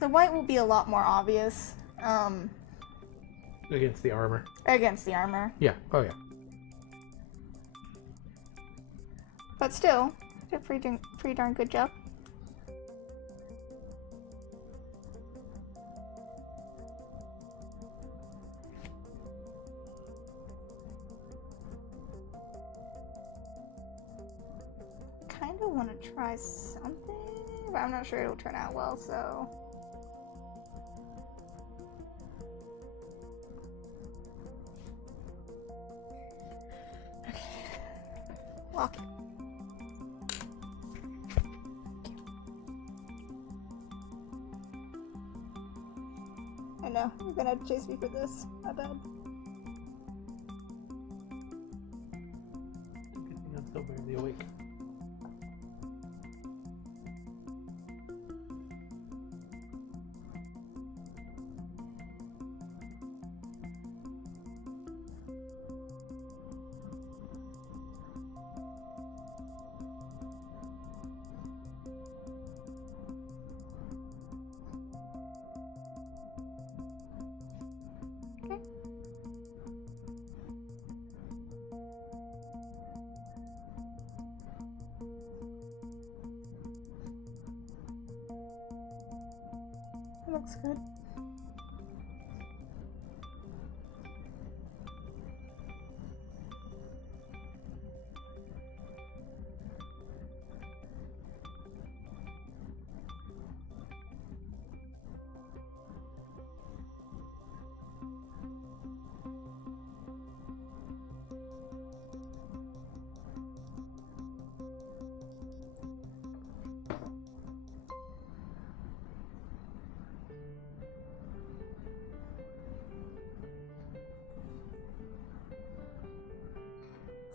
The white will be a lot more obvious Against the armor. against the armor. Yeah. Oh yeah. But still, did a pretty darn good job. Kinda wanna try something, but I'm not sure it'll turn out well, so... Lock it. I know, you're gonna chase me for this. My bad. I'm still barely awake. Okay. That looks good.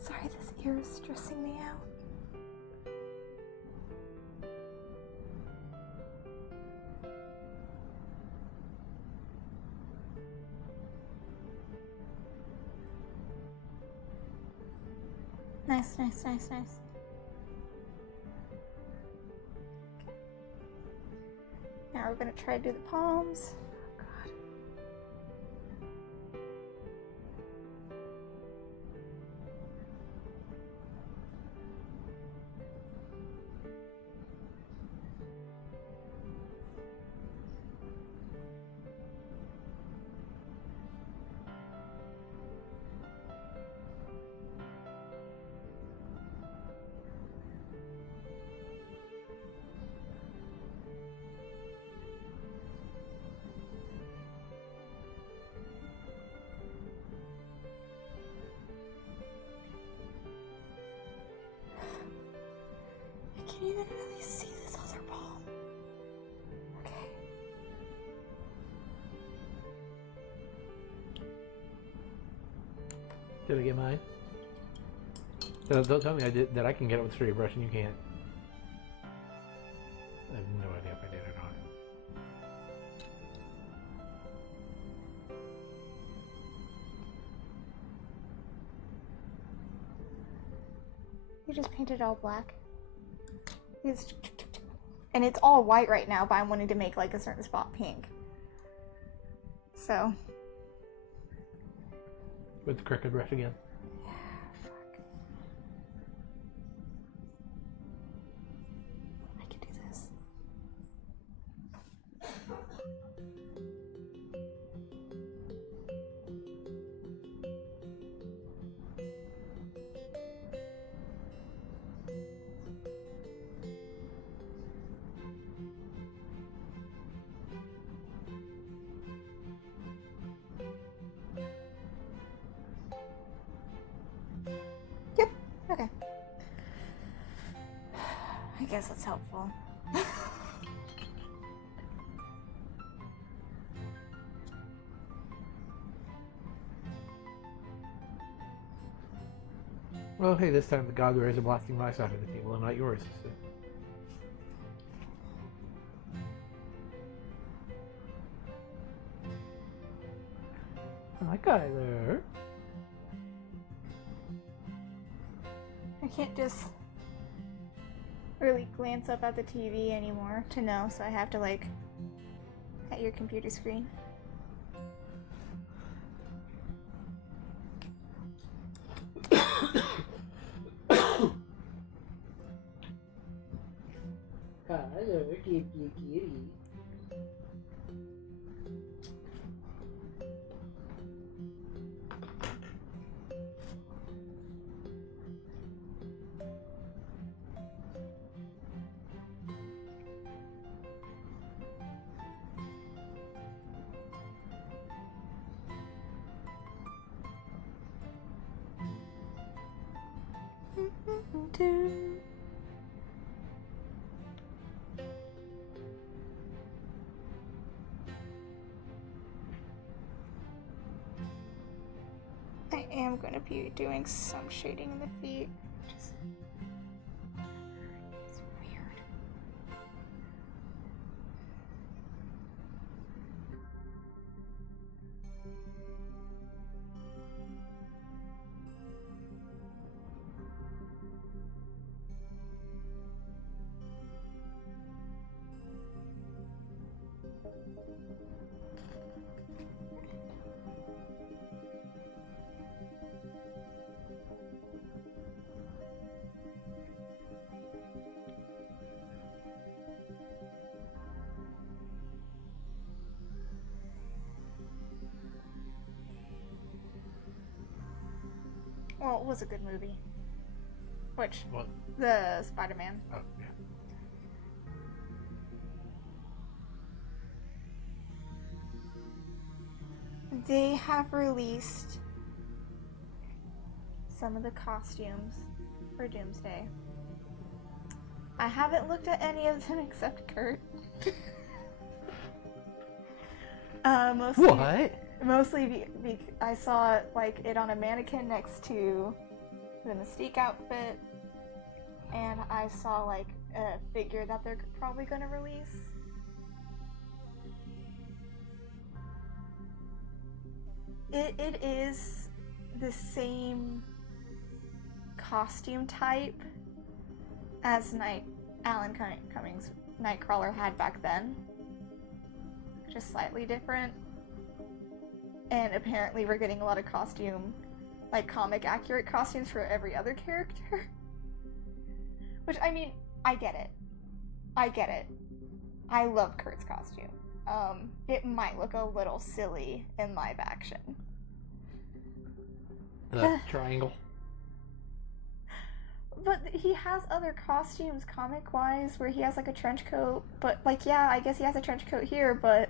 Sorry, this ear is stressing me out. Nice, nice, nice, nice. Okay. Now we're gonna try to do the palms. Oh god. I can't even really see this other palm. Okay. Did I get mine? Don't tell me that I can get it with straight brush and you can't. I have no idea if I did or not. You just painted all black. And it's all white right now, but I'm wanting to make like a certain spot pink. So. With the crooked brush again. Fuck. I can do this. Yep, okay. I guess that's helpful. Well, hey, this time the god bears are blasting my side of the table and not yours. So. Hi, Kyler. I can't just really glance up at the TV anymore to know, so I have to like at your computer screen. Kyler, kitty, kitty. I am going to be doing some shading in the feet. Just... It's weird. Well, it was a good movie. Which? What? The Spider-Man. Oh, yeah. They have released some of the costumes for Doomsday. I haven't looked at any of them except Kurt. Mostly, What? Mostly I saw like it on a mannequin next to the Mystique outfit, and I saw like a figure that they're probably going to release. It is the same costume type as Alan Cummings' Nightcrawler had back then, just slightly different. And apparently we're getting a lot of costume, like comic accurate costumes for every other character. Which, I mean, I get it. I love Kurt's costume. It might look a little silly in live action. The triangle. But he has other costumes comic-wise where he has like a trench coat, but like, yeah, I guess he has a trench coat here, but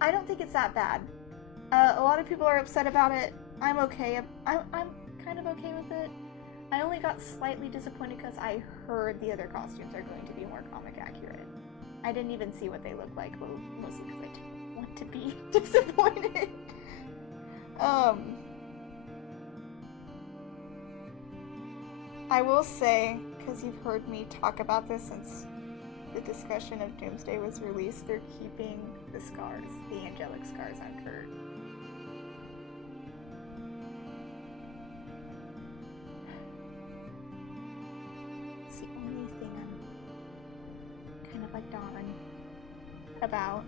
I don't think it's that bad. A lot of people are upset about it. I'm okay. I'm kind of okay with it. I only got slightly disappointed because I heard the other costumes are going to be more comic accurate. I didn't even see what they look like, well, mostly because I didn't want to be disappointed. I will say, because you've heard me talk about this since the discussion of Doomsday was released, they're keeping the scars, the angelic scars on Kurt. about.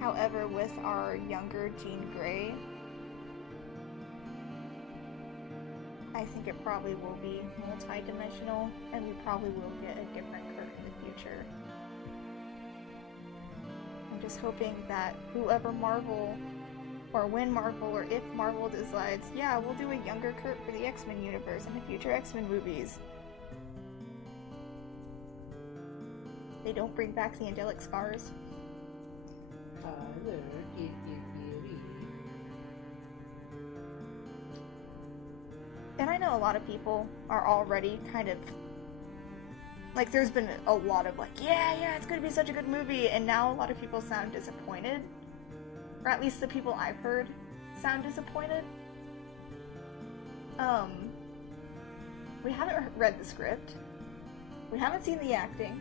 However, with our younger Jean Grey, I think it probably will be multi-dimensional, and we probably will get a different Kurt in the future. I'm just hoping that whoever Marvel, or when Marvel, or if Marvel decides, yeah, we'll do a younger Kurt for the X-Men universe in the future X-Men movies, they don't bring back the angelic scars. And I know a lot of people are already kind of like, there's been a lot of like, yeah, it's gonna be such a good movie, and now a lot of people sound disappointed, or at least the people I've heard sound disappointed. We haven't read the script, we haven't seen the acting.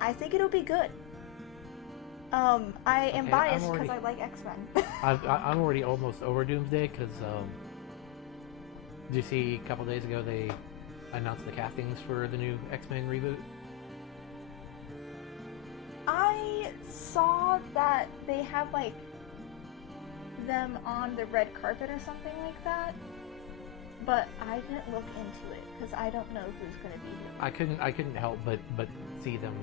I think it'll be good. I am biased because I like X-Men. I'm already almost over Doomsday because did you see a couple days ago they announced the castings for the new X-Men reboot? I saw that they have like them on the red carpet or something like that, but I didn't look into it because I don't know who's gonna be here. I couldn't help but see them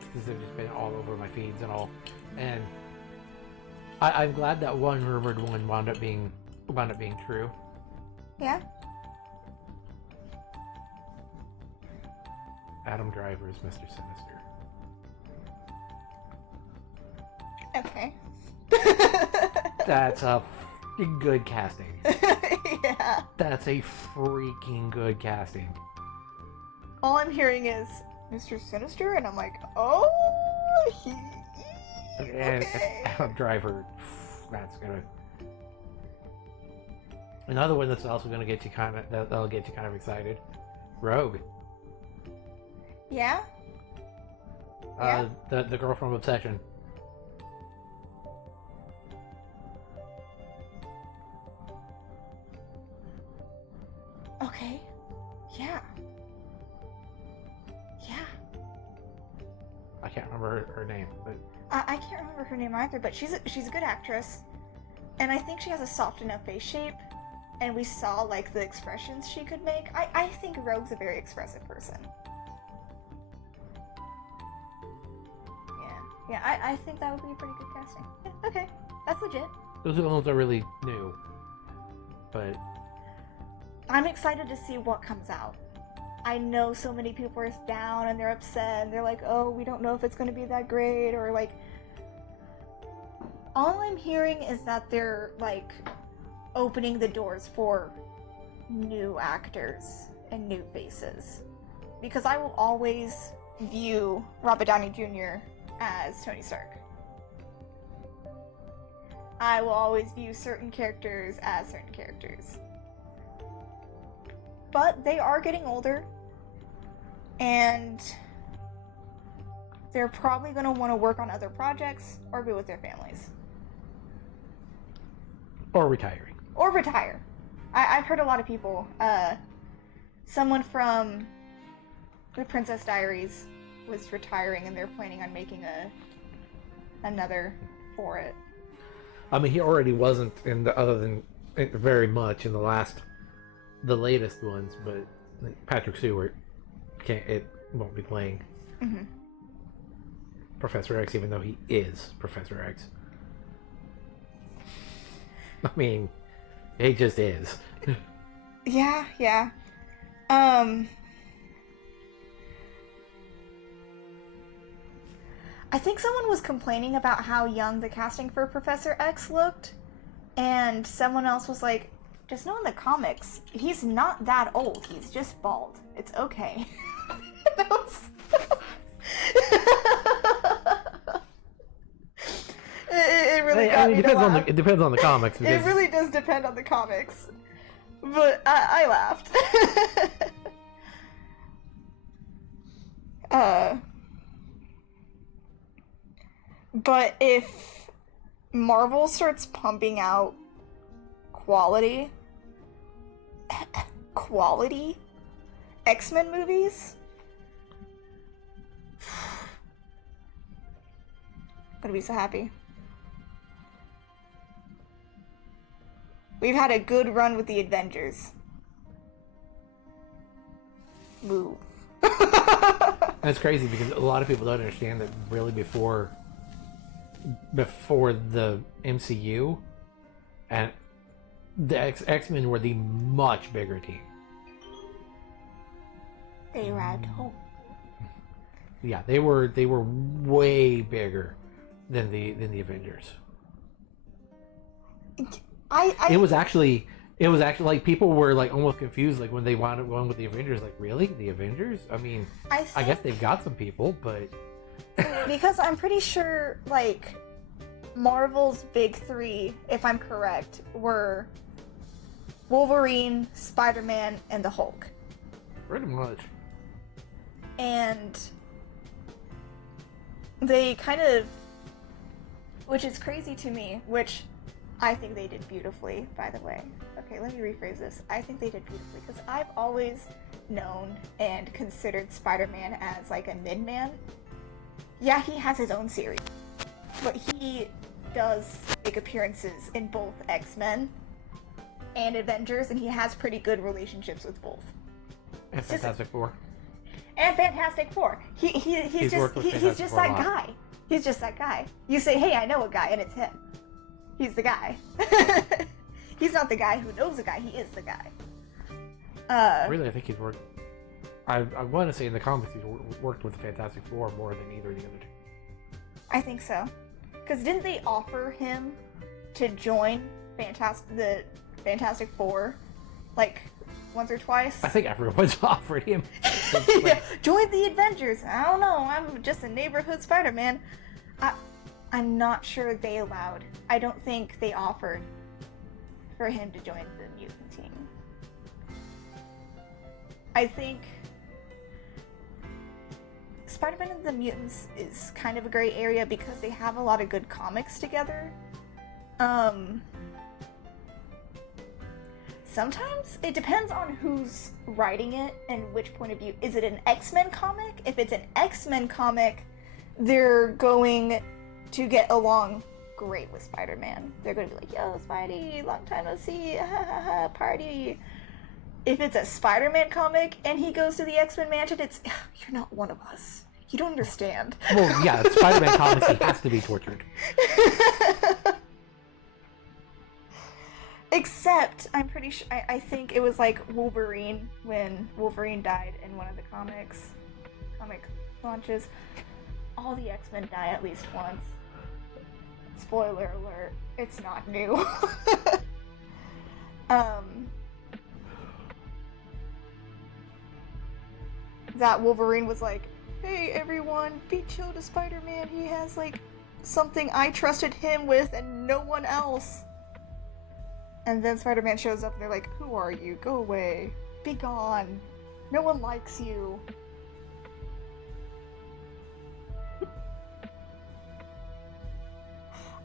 because they've just been all over my feeds and all, and I'm glad that one rumored one wound up being true. Yeah. Adam Driver is Mr. Sinister. Okay. That's a freaking good casting. Yeah. That's a freaking good casting. All I'm hearing is Mr. Sinister, and I'm like, oh, And okay. Adam Driver, that's gonna. Another one that's also gonna get you that'll get you kind of excited. Rogue. Yeah? The girl from Obsession. Okay. Yeah. Yeah. I can't remember her name, but I can't remember her name either, but she's a good actress, and I think she has a soft enough face shape, and we saw like the expressions she could make. I think Rogue's a very expressive person. Yeah, I think that would be a pretty good casting. Yeah, okay, that's legit. those are the ones that are really new. But I'm excited to see what comes out. I know so many people are down and they're upset and they're like, oh, we don't know if it's going to be that great, or like, all I'm hearing is that they're like opening the doors for new actors and new faces, because I will always view Robert Downey Jr. as Tony Stark. I will always view certain characters as certain characters. But they are getting older, and they're probably going to want to work on other projects or be with their families. or retiring. Or retire. I've heard a lot of people. Someone from The Princess Diaries was retiring, and they're planning on making another for it. I mean, he already wasn't in the other than very much in the latest ones, but Patrick Stewart won't be playing Professor X, even though he is Professor X. I mean, he just is. Yeah. I think someone was complaining about how young the casting for Professor X looked, and someone else was like, just know in the comics, he's not that old, he's just bald. It's okay. It really got me to laugh. It depends on the comics. It really does depend on the comics. But I laughed. But if Marvel starts pumping out quality X-Men movies, gonna be so happy. We've had a good run with the Avengers. Move. That's crazy because a lot of people don't understand that really before the MCU, and the X-Men were the much bigger team. They were at home. Yeah, they were way bigger than the Avengers. It was actually like people were like almost confused like when they wound up going with the Avengers. Like, really, the Avengers? I mean, I guess they've got some people, but because I'm pretty sure like Marvel's big three, if I'm correct, were Wolverine, Spider-Man, and the Hulk. pretty much. And they kind of, which is crazy to me, which I think they did beautifully, by the way. Okay, let me rephrase this. I think they did beautifully because I've always known and considered Spider-Man as like a mid-man. Yeah, he has his own series, but he does make appearances in both X-Men and Avengers, and he has pretty good relationships with both. And Fantastic Four. And Fantastic Four. He's just that guy. He's just that guy. You say, hey, I know a guy, and it's him. He's the guy. He's not the guy who knows a guy, he is the guy. Really, I think he's worked. I want to say in the comics he's worked with the Fantastic Four more than either of the other two. I think so. Because didn't they offer him to join the Fantastic Four, like, once or twice? I think everyone's offered him. Yeah, join the Avengers. I don't know, I'm just a neighborhood Spider-Man. I'm not sure they allowed. I don't think they offered for him to join the mutant team. I think Spider-Man and the Mutants is kind of a gray area because they have a lot of good comics together. Sometimes it depends on who's writing it and which point of view. Is it an X-Men comic? If it's an X-Men comic, they're going to get along great with Spider-Man. They're going to be like, yo, Spidey, long time no see, ha ha ha, party. If it's a Spider-Man comic and he goes to the X-Men mansion, it's, you're not one of us. You don't understand. Well, yeah, Spider-Man comics, he has to be tortured. Except, I'm pretty sure, I think it was like Wolverine, when Wolverine died in one of the comic launches. All the X-Men die at least once. Spoiler alert, it's not new. That Wolverine was like, hey everyone, be chill to Spider-Man, he has like something I trusted him with and no one else. And then Spider-Man shows up and they're like, who are you? Go away. Be gone. No one likes you.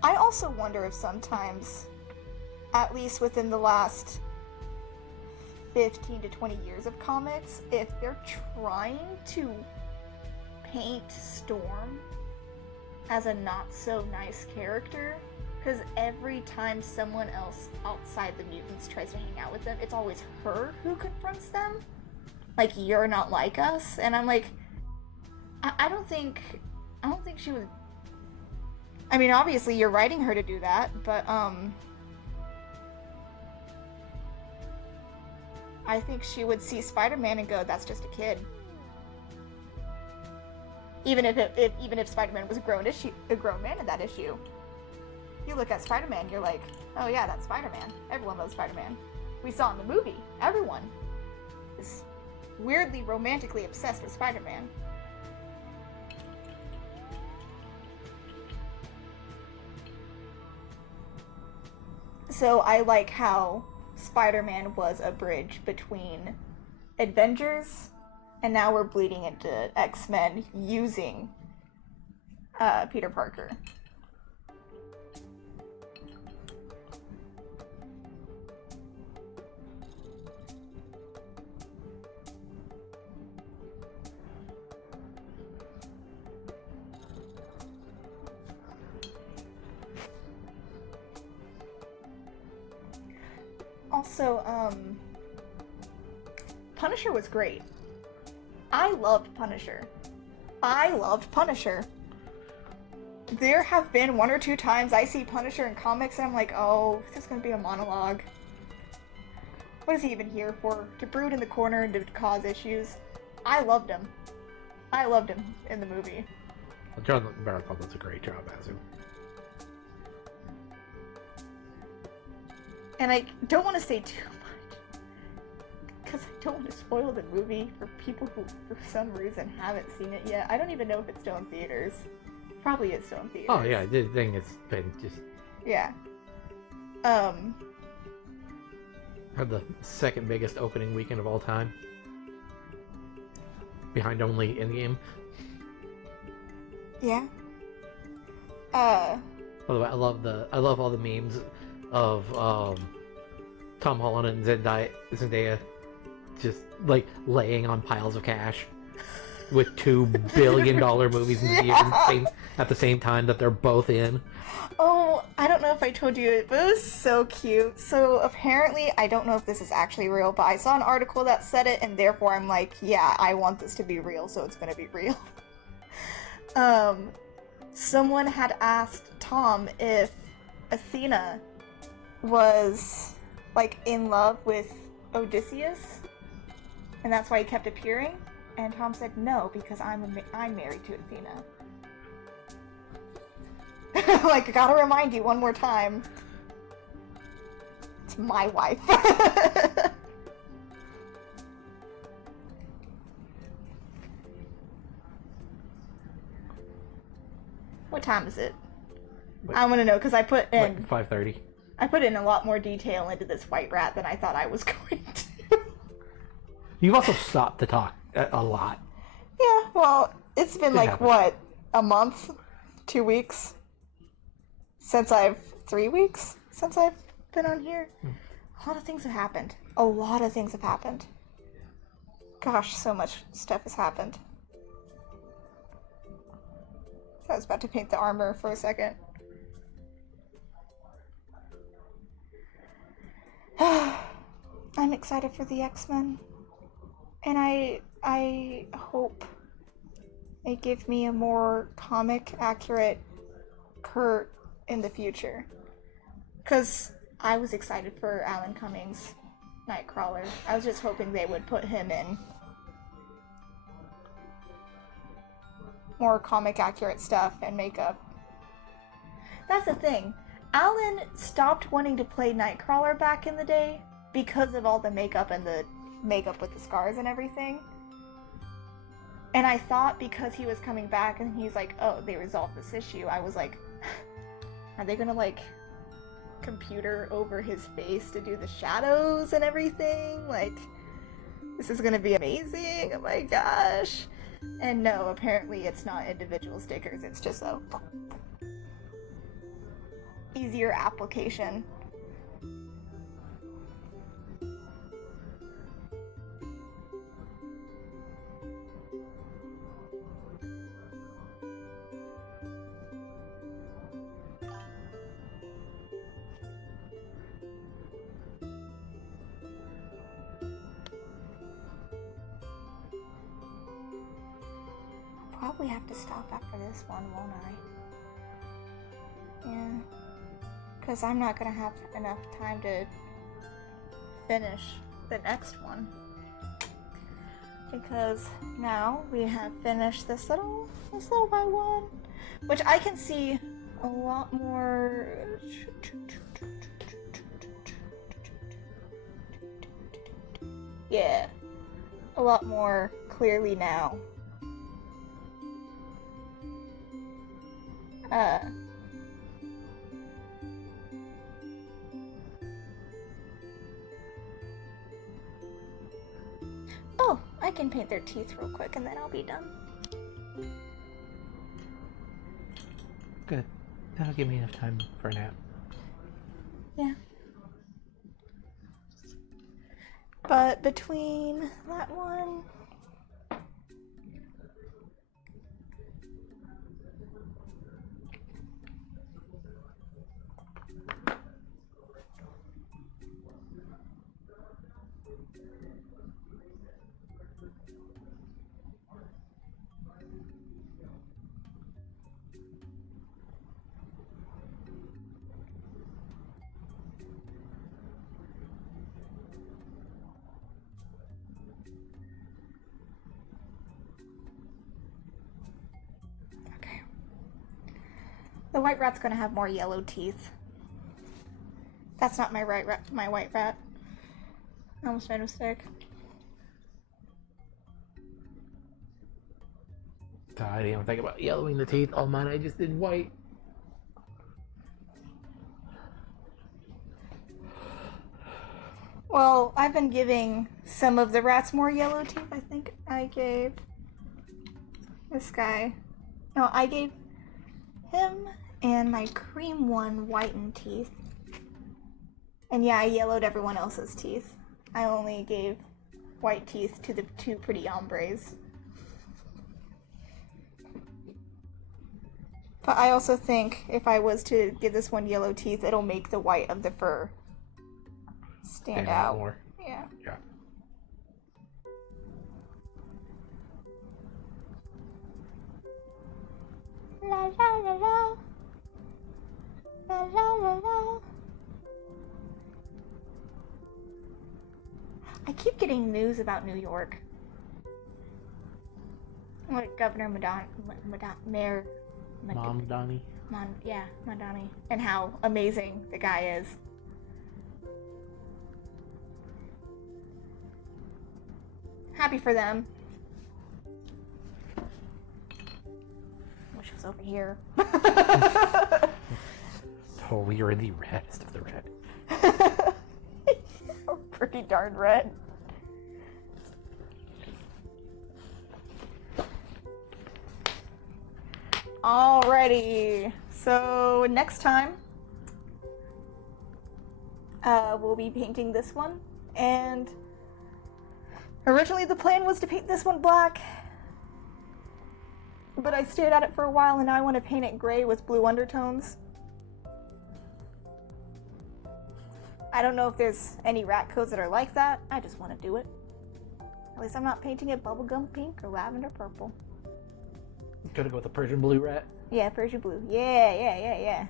I also wonder if sometimes, at least within the last 15 to 20 years of comics, if they're trying to paint Storm as a not-so-nice character, because every time someone else outside the mutants tries to hang out with them, it's always her who confronts them. Like, you're not like us. And I'm like, I don't think she would. I mean, obviously you're writing her to do that, but I think she would see Spider-Man and go, that's just a kid. Even if Spider-Man was a grown man in that issue. You look at Spider-Man, you're like, oh yeah, that's Spider-Man. Everyone loves Spider-Man. We saw in the movie, everyone is weirdly romantically obsessed with Spider-Man. So I like how Spider-Man was a bridge between Avengers, and now we're bleeding into X-Men using Peter Parker. Also, Punisher was great. I loved Punisher. There have been 1 or 2 times I see Punisher in comics and I'm like, oh, this is gonna be a monologue. What is he even here for? To brood in the corner and to cause issues? I loved him. I loved him in the movie. John Baratheon does a great job as him. And I don't want to say too much, because I don't want to spoil the movie for people who, for some reason, haven't seen it yet. I don't even know if it's still in theaters. Probably is still in theaters. Oh yeah, the thing it's been just... Yeah. Had the second biggest opening weekend of all time. Behind only Endgame. Yeah. By the way, I love all the memes of Tom Holland and Zendaya just like laying on piles of cash with $2 billion movies in theaters at the same time that they're both in. Oh, I don't know if I told you it, but it was so cute. So apparently, I don't know if this is actually real, but I saw an article that said it, and therefore I'm like, yeah, I want this to be real, so it's gonna be real. Someone had asked Tom if Athena was, like, in love with Odysseus, and that's why he kept appearing, and Tom said, no, because I'm married to Athena. Like, I gotta remind you one more time. It's my wife. What time is it? Wait. I want to know, because I put in... Like 5:30. I put in a lot more detail into this white rat than I thought I was going to. You've also stopped to talk a lot. Yeah, well, it's been like, happens. what, a month? 2 weeks? 3 weeks since I've been on here? A lot of things have happened. A lot of things have happened. Gosh, so much stuff has happened. I was about to paint the armor for a second. I'm excited for the X-Men. And I hope they give me a more comic accurate Kurt in the future. Because I was excited for Alan Cummings' Nightcrawler. I was just hoping they would put him in more comic accurate stuff and makeup. That's the thing. Alan stopped wanting to play Nightcrawler back in the day because of all the makeup and the makeup with the scars and everything. And I thought because he was coming back and he's like, oh, they resolved this issue, I was like, are they gonna like computer over his face to do the shadows and everything? Like, this is gonna be amazing, oh my gosh. And no, apparently it's not individual stickers, it's just a easier application. Probably have to stop after this one, won't I? Yeah. Because I'm not going to have enough time to finish the next one. Because now we have finished this little by one. Which I can see a lot more... Yeah. A lot more clearly now. Oh, I can paint their teeth real quick and then I'll be done. Good. That'll give me enough time for a nap. Yeah. But between that one... The white rat's gonna have more yellow teeth. That's not my my white rat. I almost made a mistake. I didn't even think about yellowing the teeth. Oh man, I just did white. Well, I've been giving some of the rats more yellow teeth. I think I gave this guy. No, I gave him and my cream one whitened teeth. And yeah, I yellowed everyone else's teeth. I only gave white teeth to the two pretty hombres. But I also think if I was to give this one yellow teeth, it'll make the white of the fur stand out more. Yeah. Yeah. La la la la. La la la la. I keep getting news about New York. Like Governor Mayor Mamdani. Madani, and how amazing the guy is. Happy for them. Wish it was over here. Oh, we are the reddest of the red. Pretty darn red. Alrighty, so next time we'll be painting this one, and originally the plan was to paint this one black, but I stared at it for a while and now I want to paint it gray with blue undertones. I don't know if there's any rat codes that are like that. I just want to do it. At least I'm not painting it bubblegum pink or lavender purple. Gonna go with the Persian blue rat. Yeah, Persian blue. Yeah.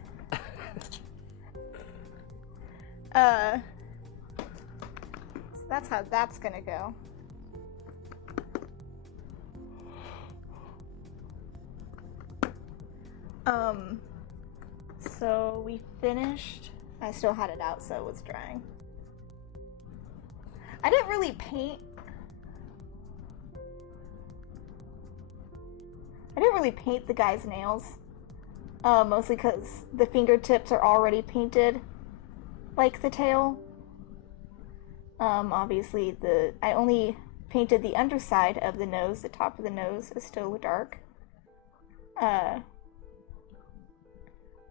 So that's how that's gonna go. So we finished. I still had it out, so it was drying. I didn't really paint. The guy's nails, mostly because the fingertips are already painted like the tail. Obviously, I only painted the underside of the nose. The top of the nose is still dark.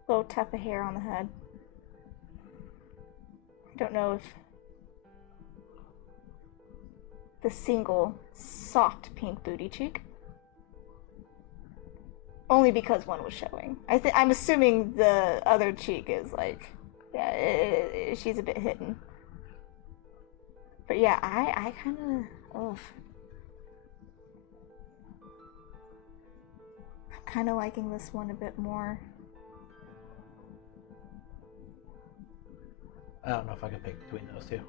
Little tuft of hair on the head. I don't know if the single soft pink booty cheek. Only because one was showing. I'm assuming the other cheek is like, yeah, she's a bit hidden. But yeah, I kind of, I'm kind of liking this one a bit more. I don't know if I can pick between those two.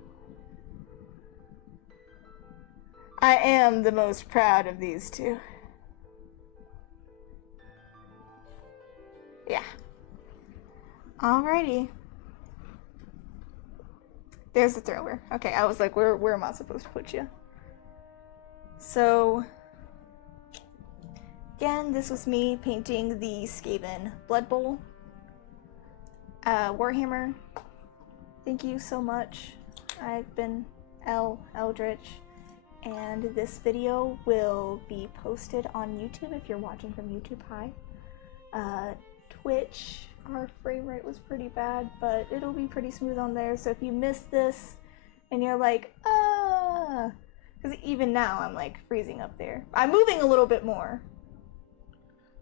I am the most proud of these two. Yeah. Alrighty. There's the thrower. Okay, I was like, where am I supposed to put you? So, again, this was me painting the Skaven Blood Bowl. Warhammer, thank you so much. I've been Eldritch, and this video will be posted on YouTube if you're watching from YouTube. Hi. Twitch, our frame rate was pretty bad, but it'll be pretty smooth on there. So if you missed this and you're like, because even now I'm like freezing up there. I'm moving a little bit more.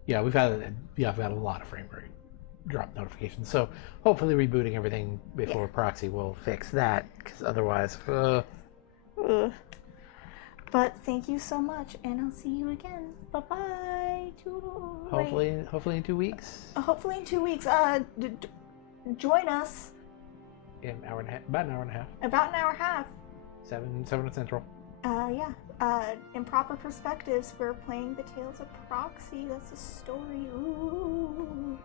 Yeah, we've had a lot of frame rate drop notifications. So hopefully rebooting everything before proxy will fix that, because otherwise, But thank you so much, and I'll see you again. Bye-bye. Hopefully in 2 weeks. Hopefully in 2 weeks. Join us. In an hour and a half, about an hour and a half. About an hour and a half. 7 Central. In Proper Perspectives, we're playing the Tales of Proxy. That's a story. Ooh.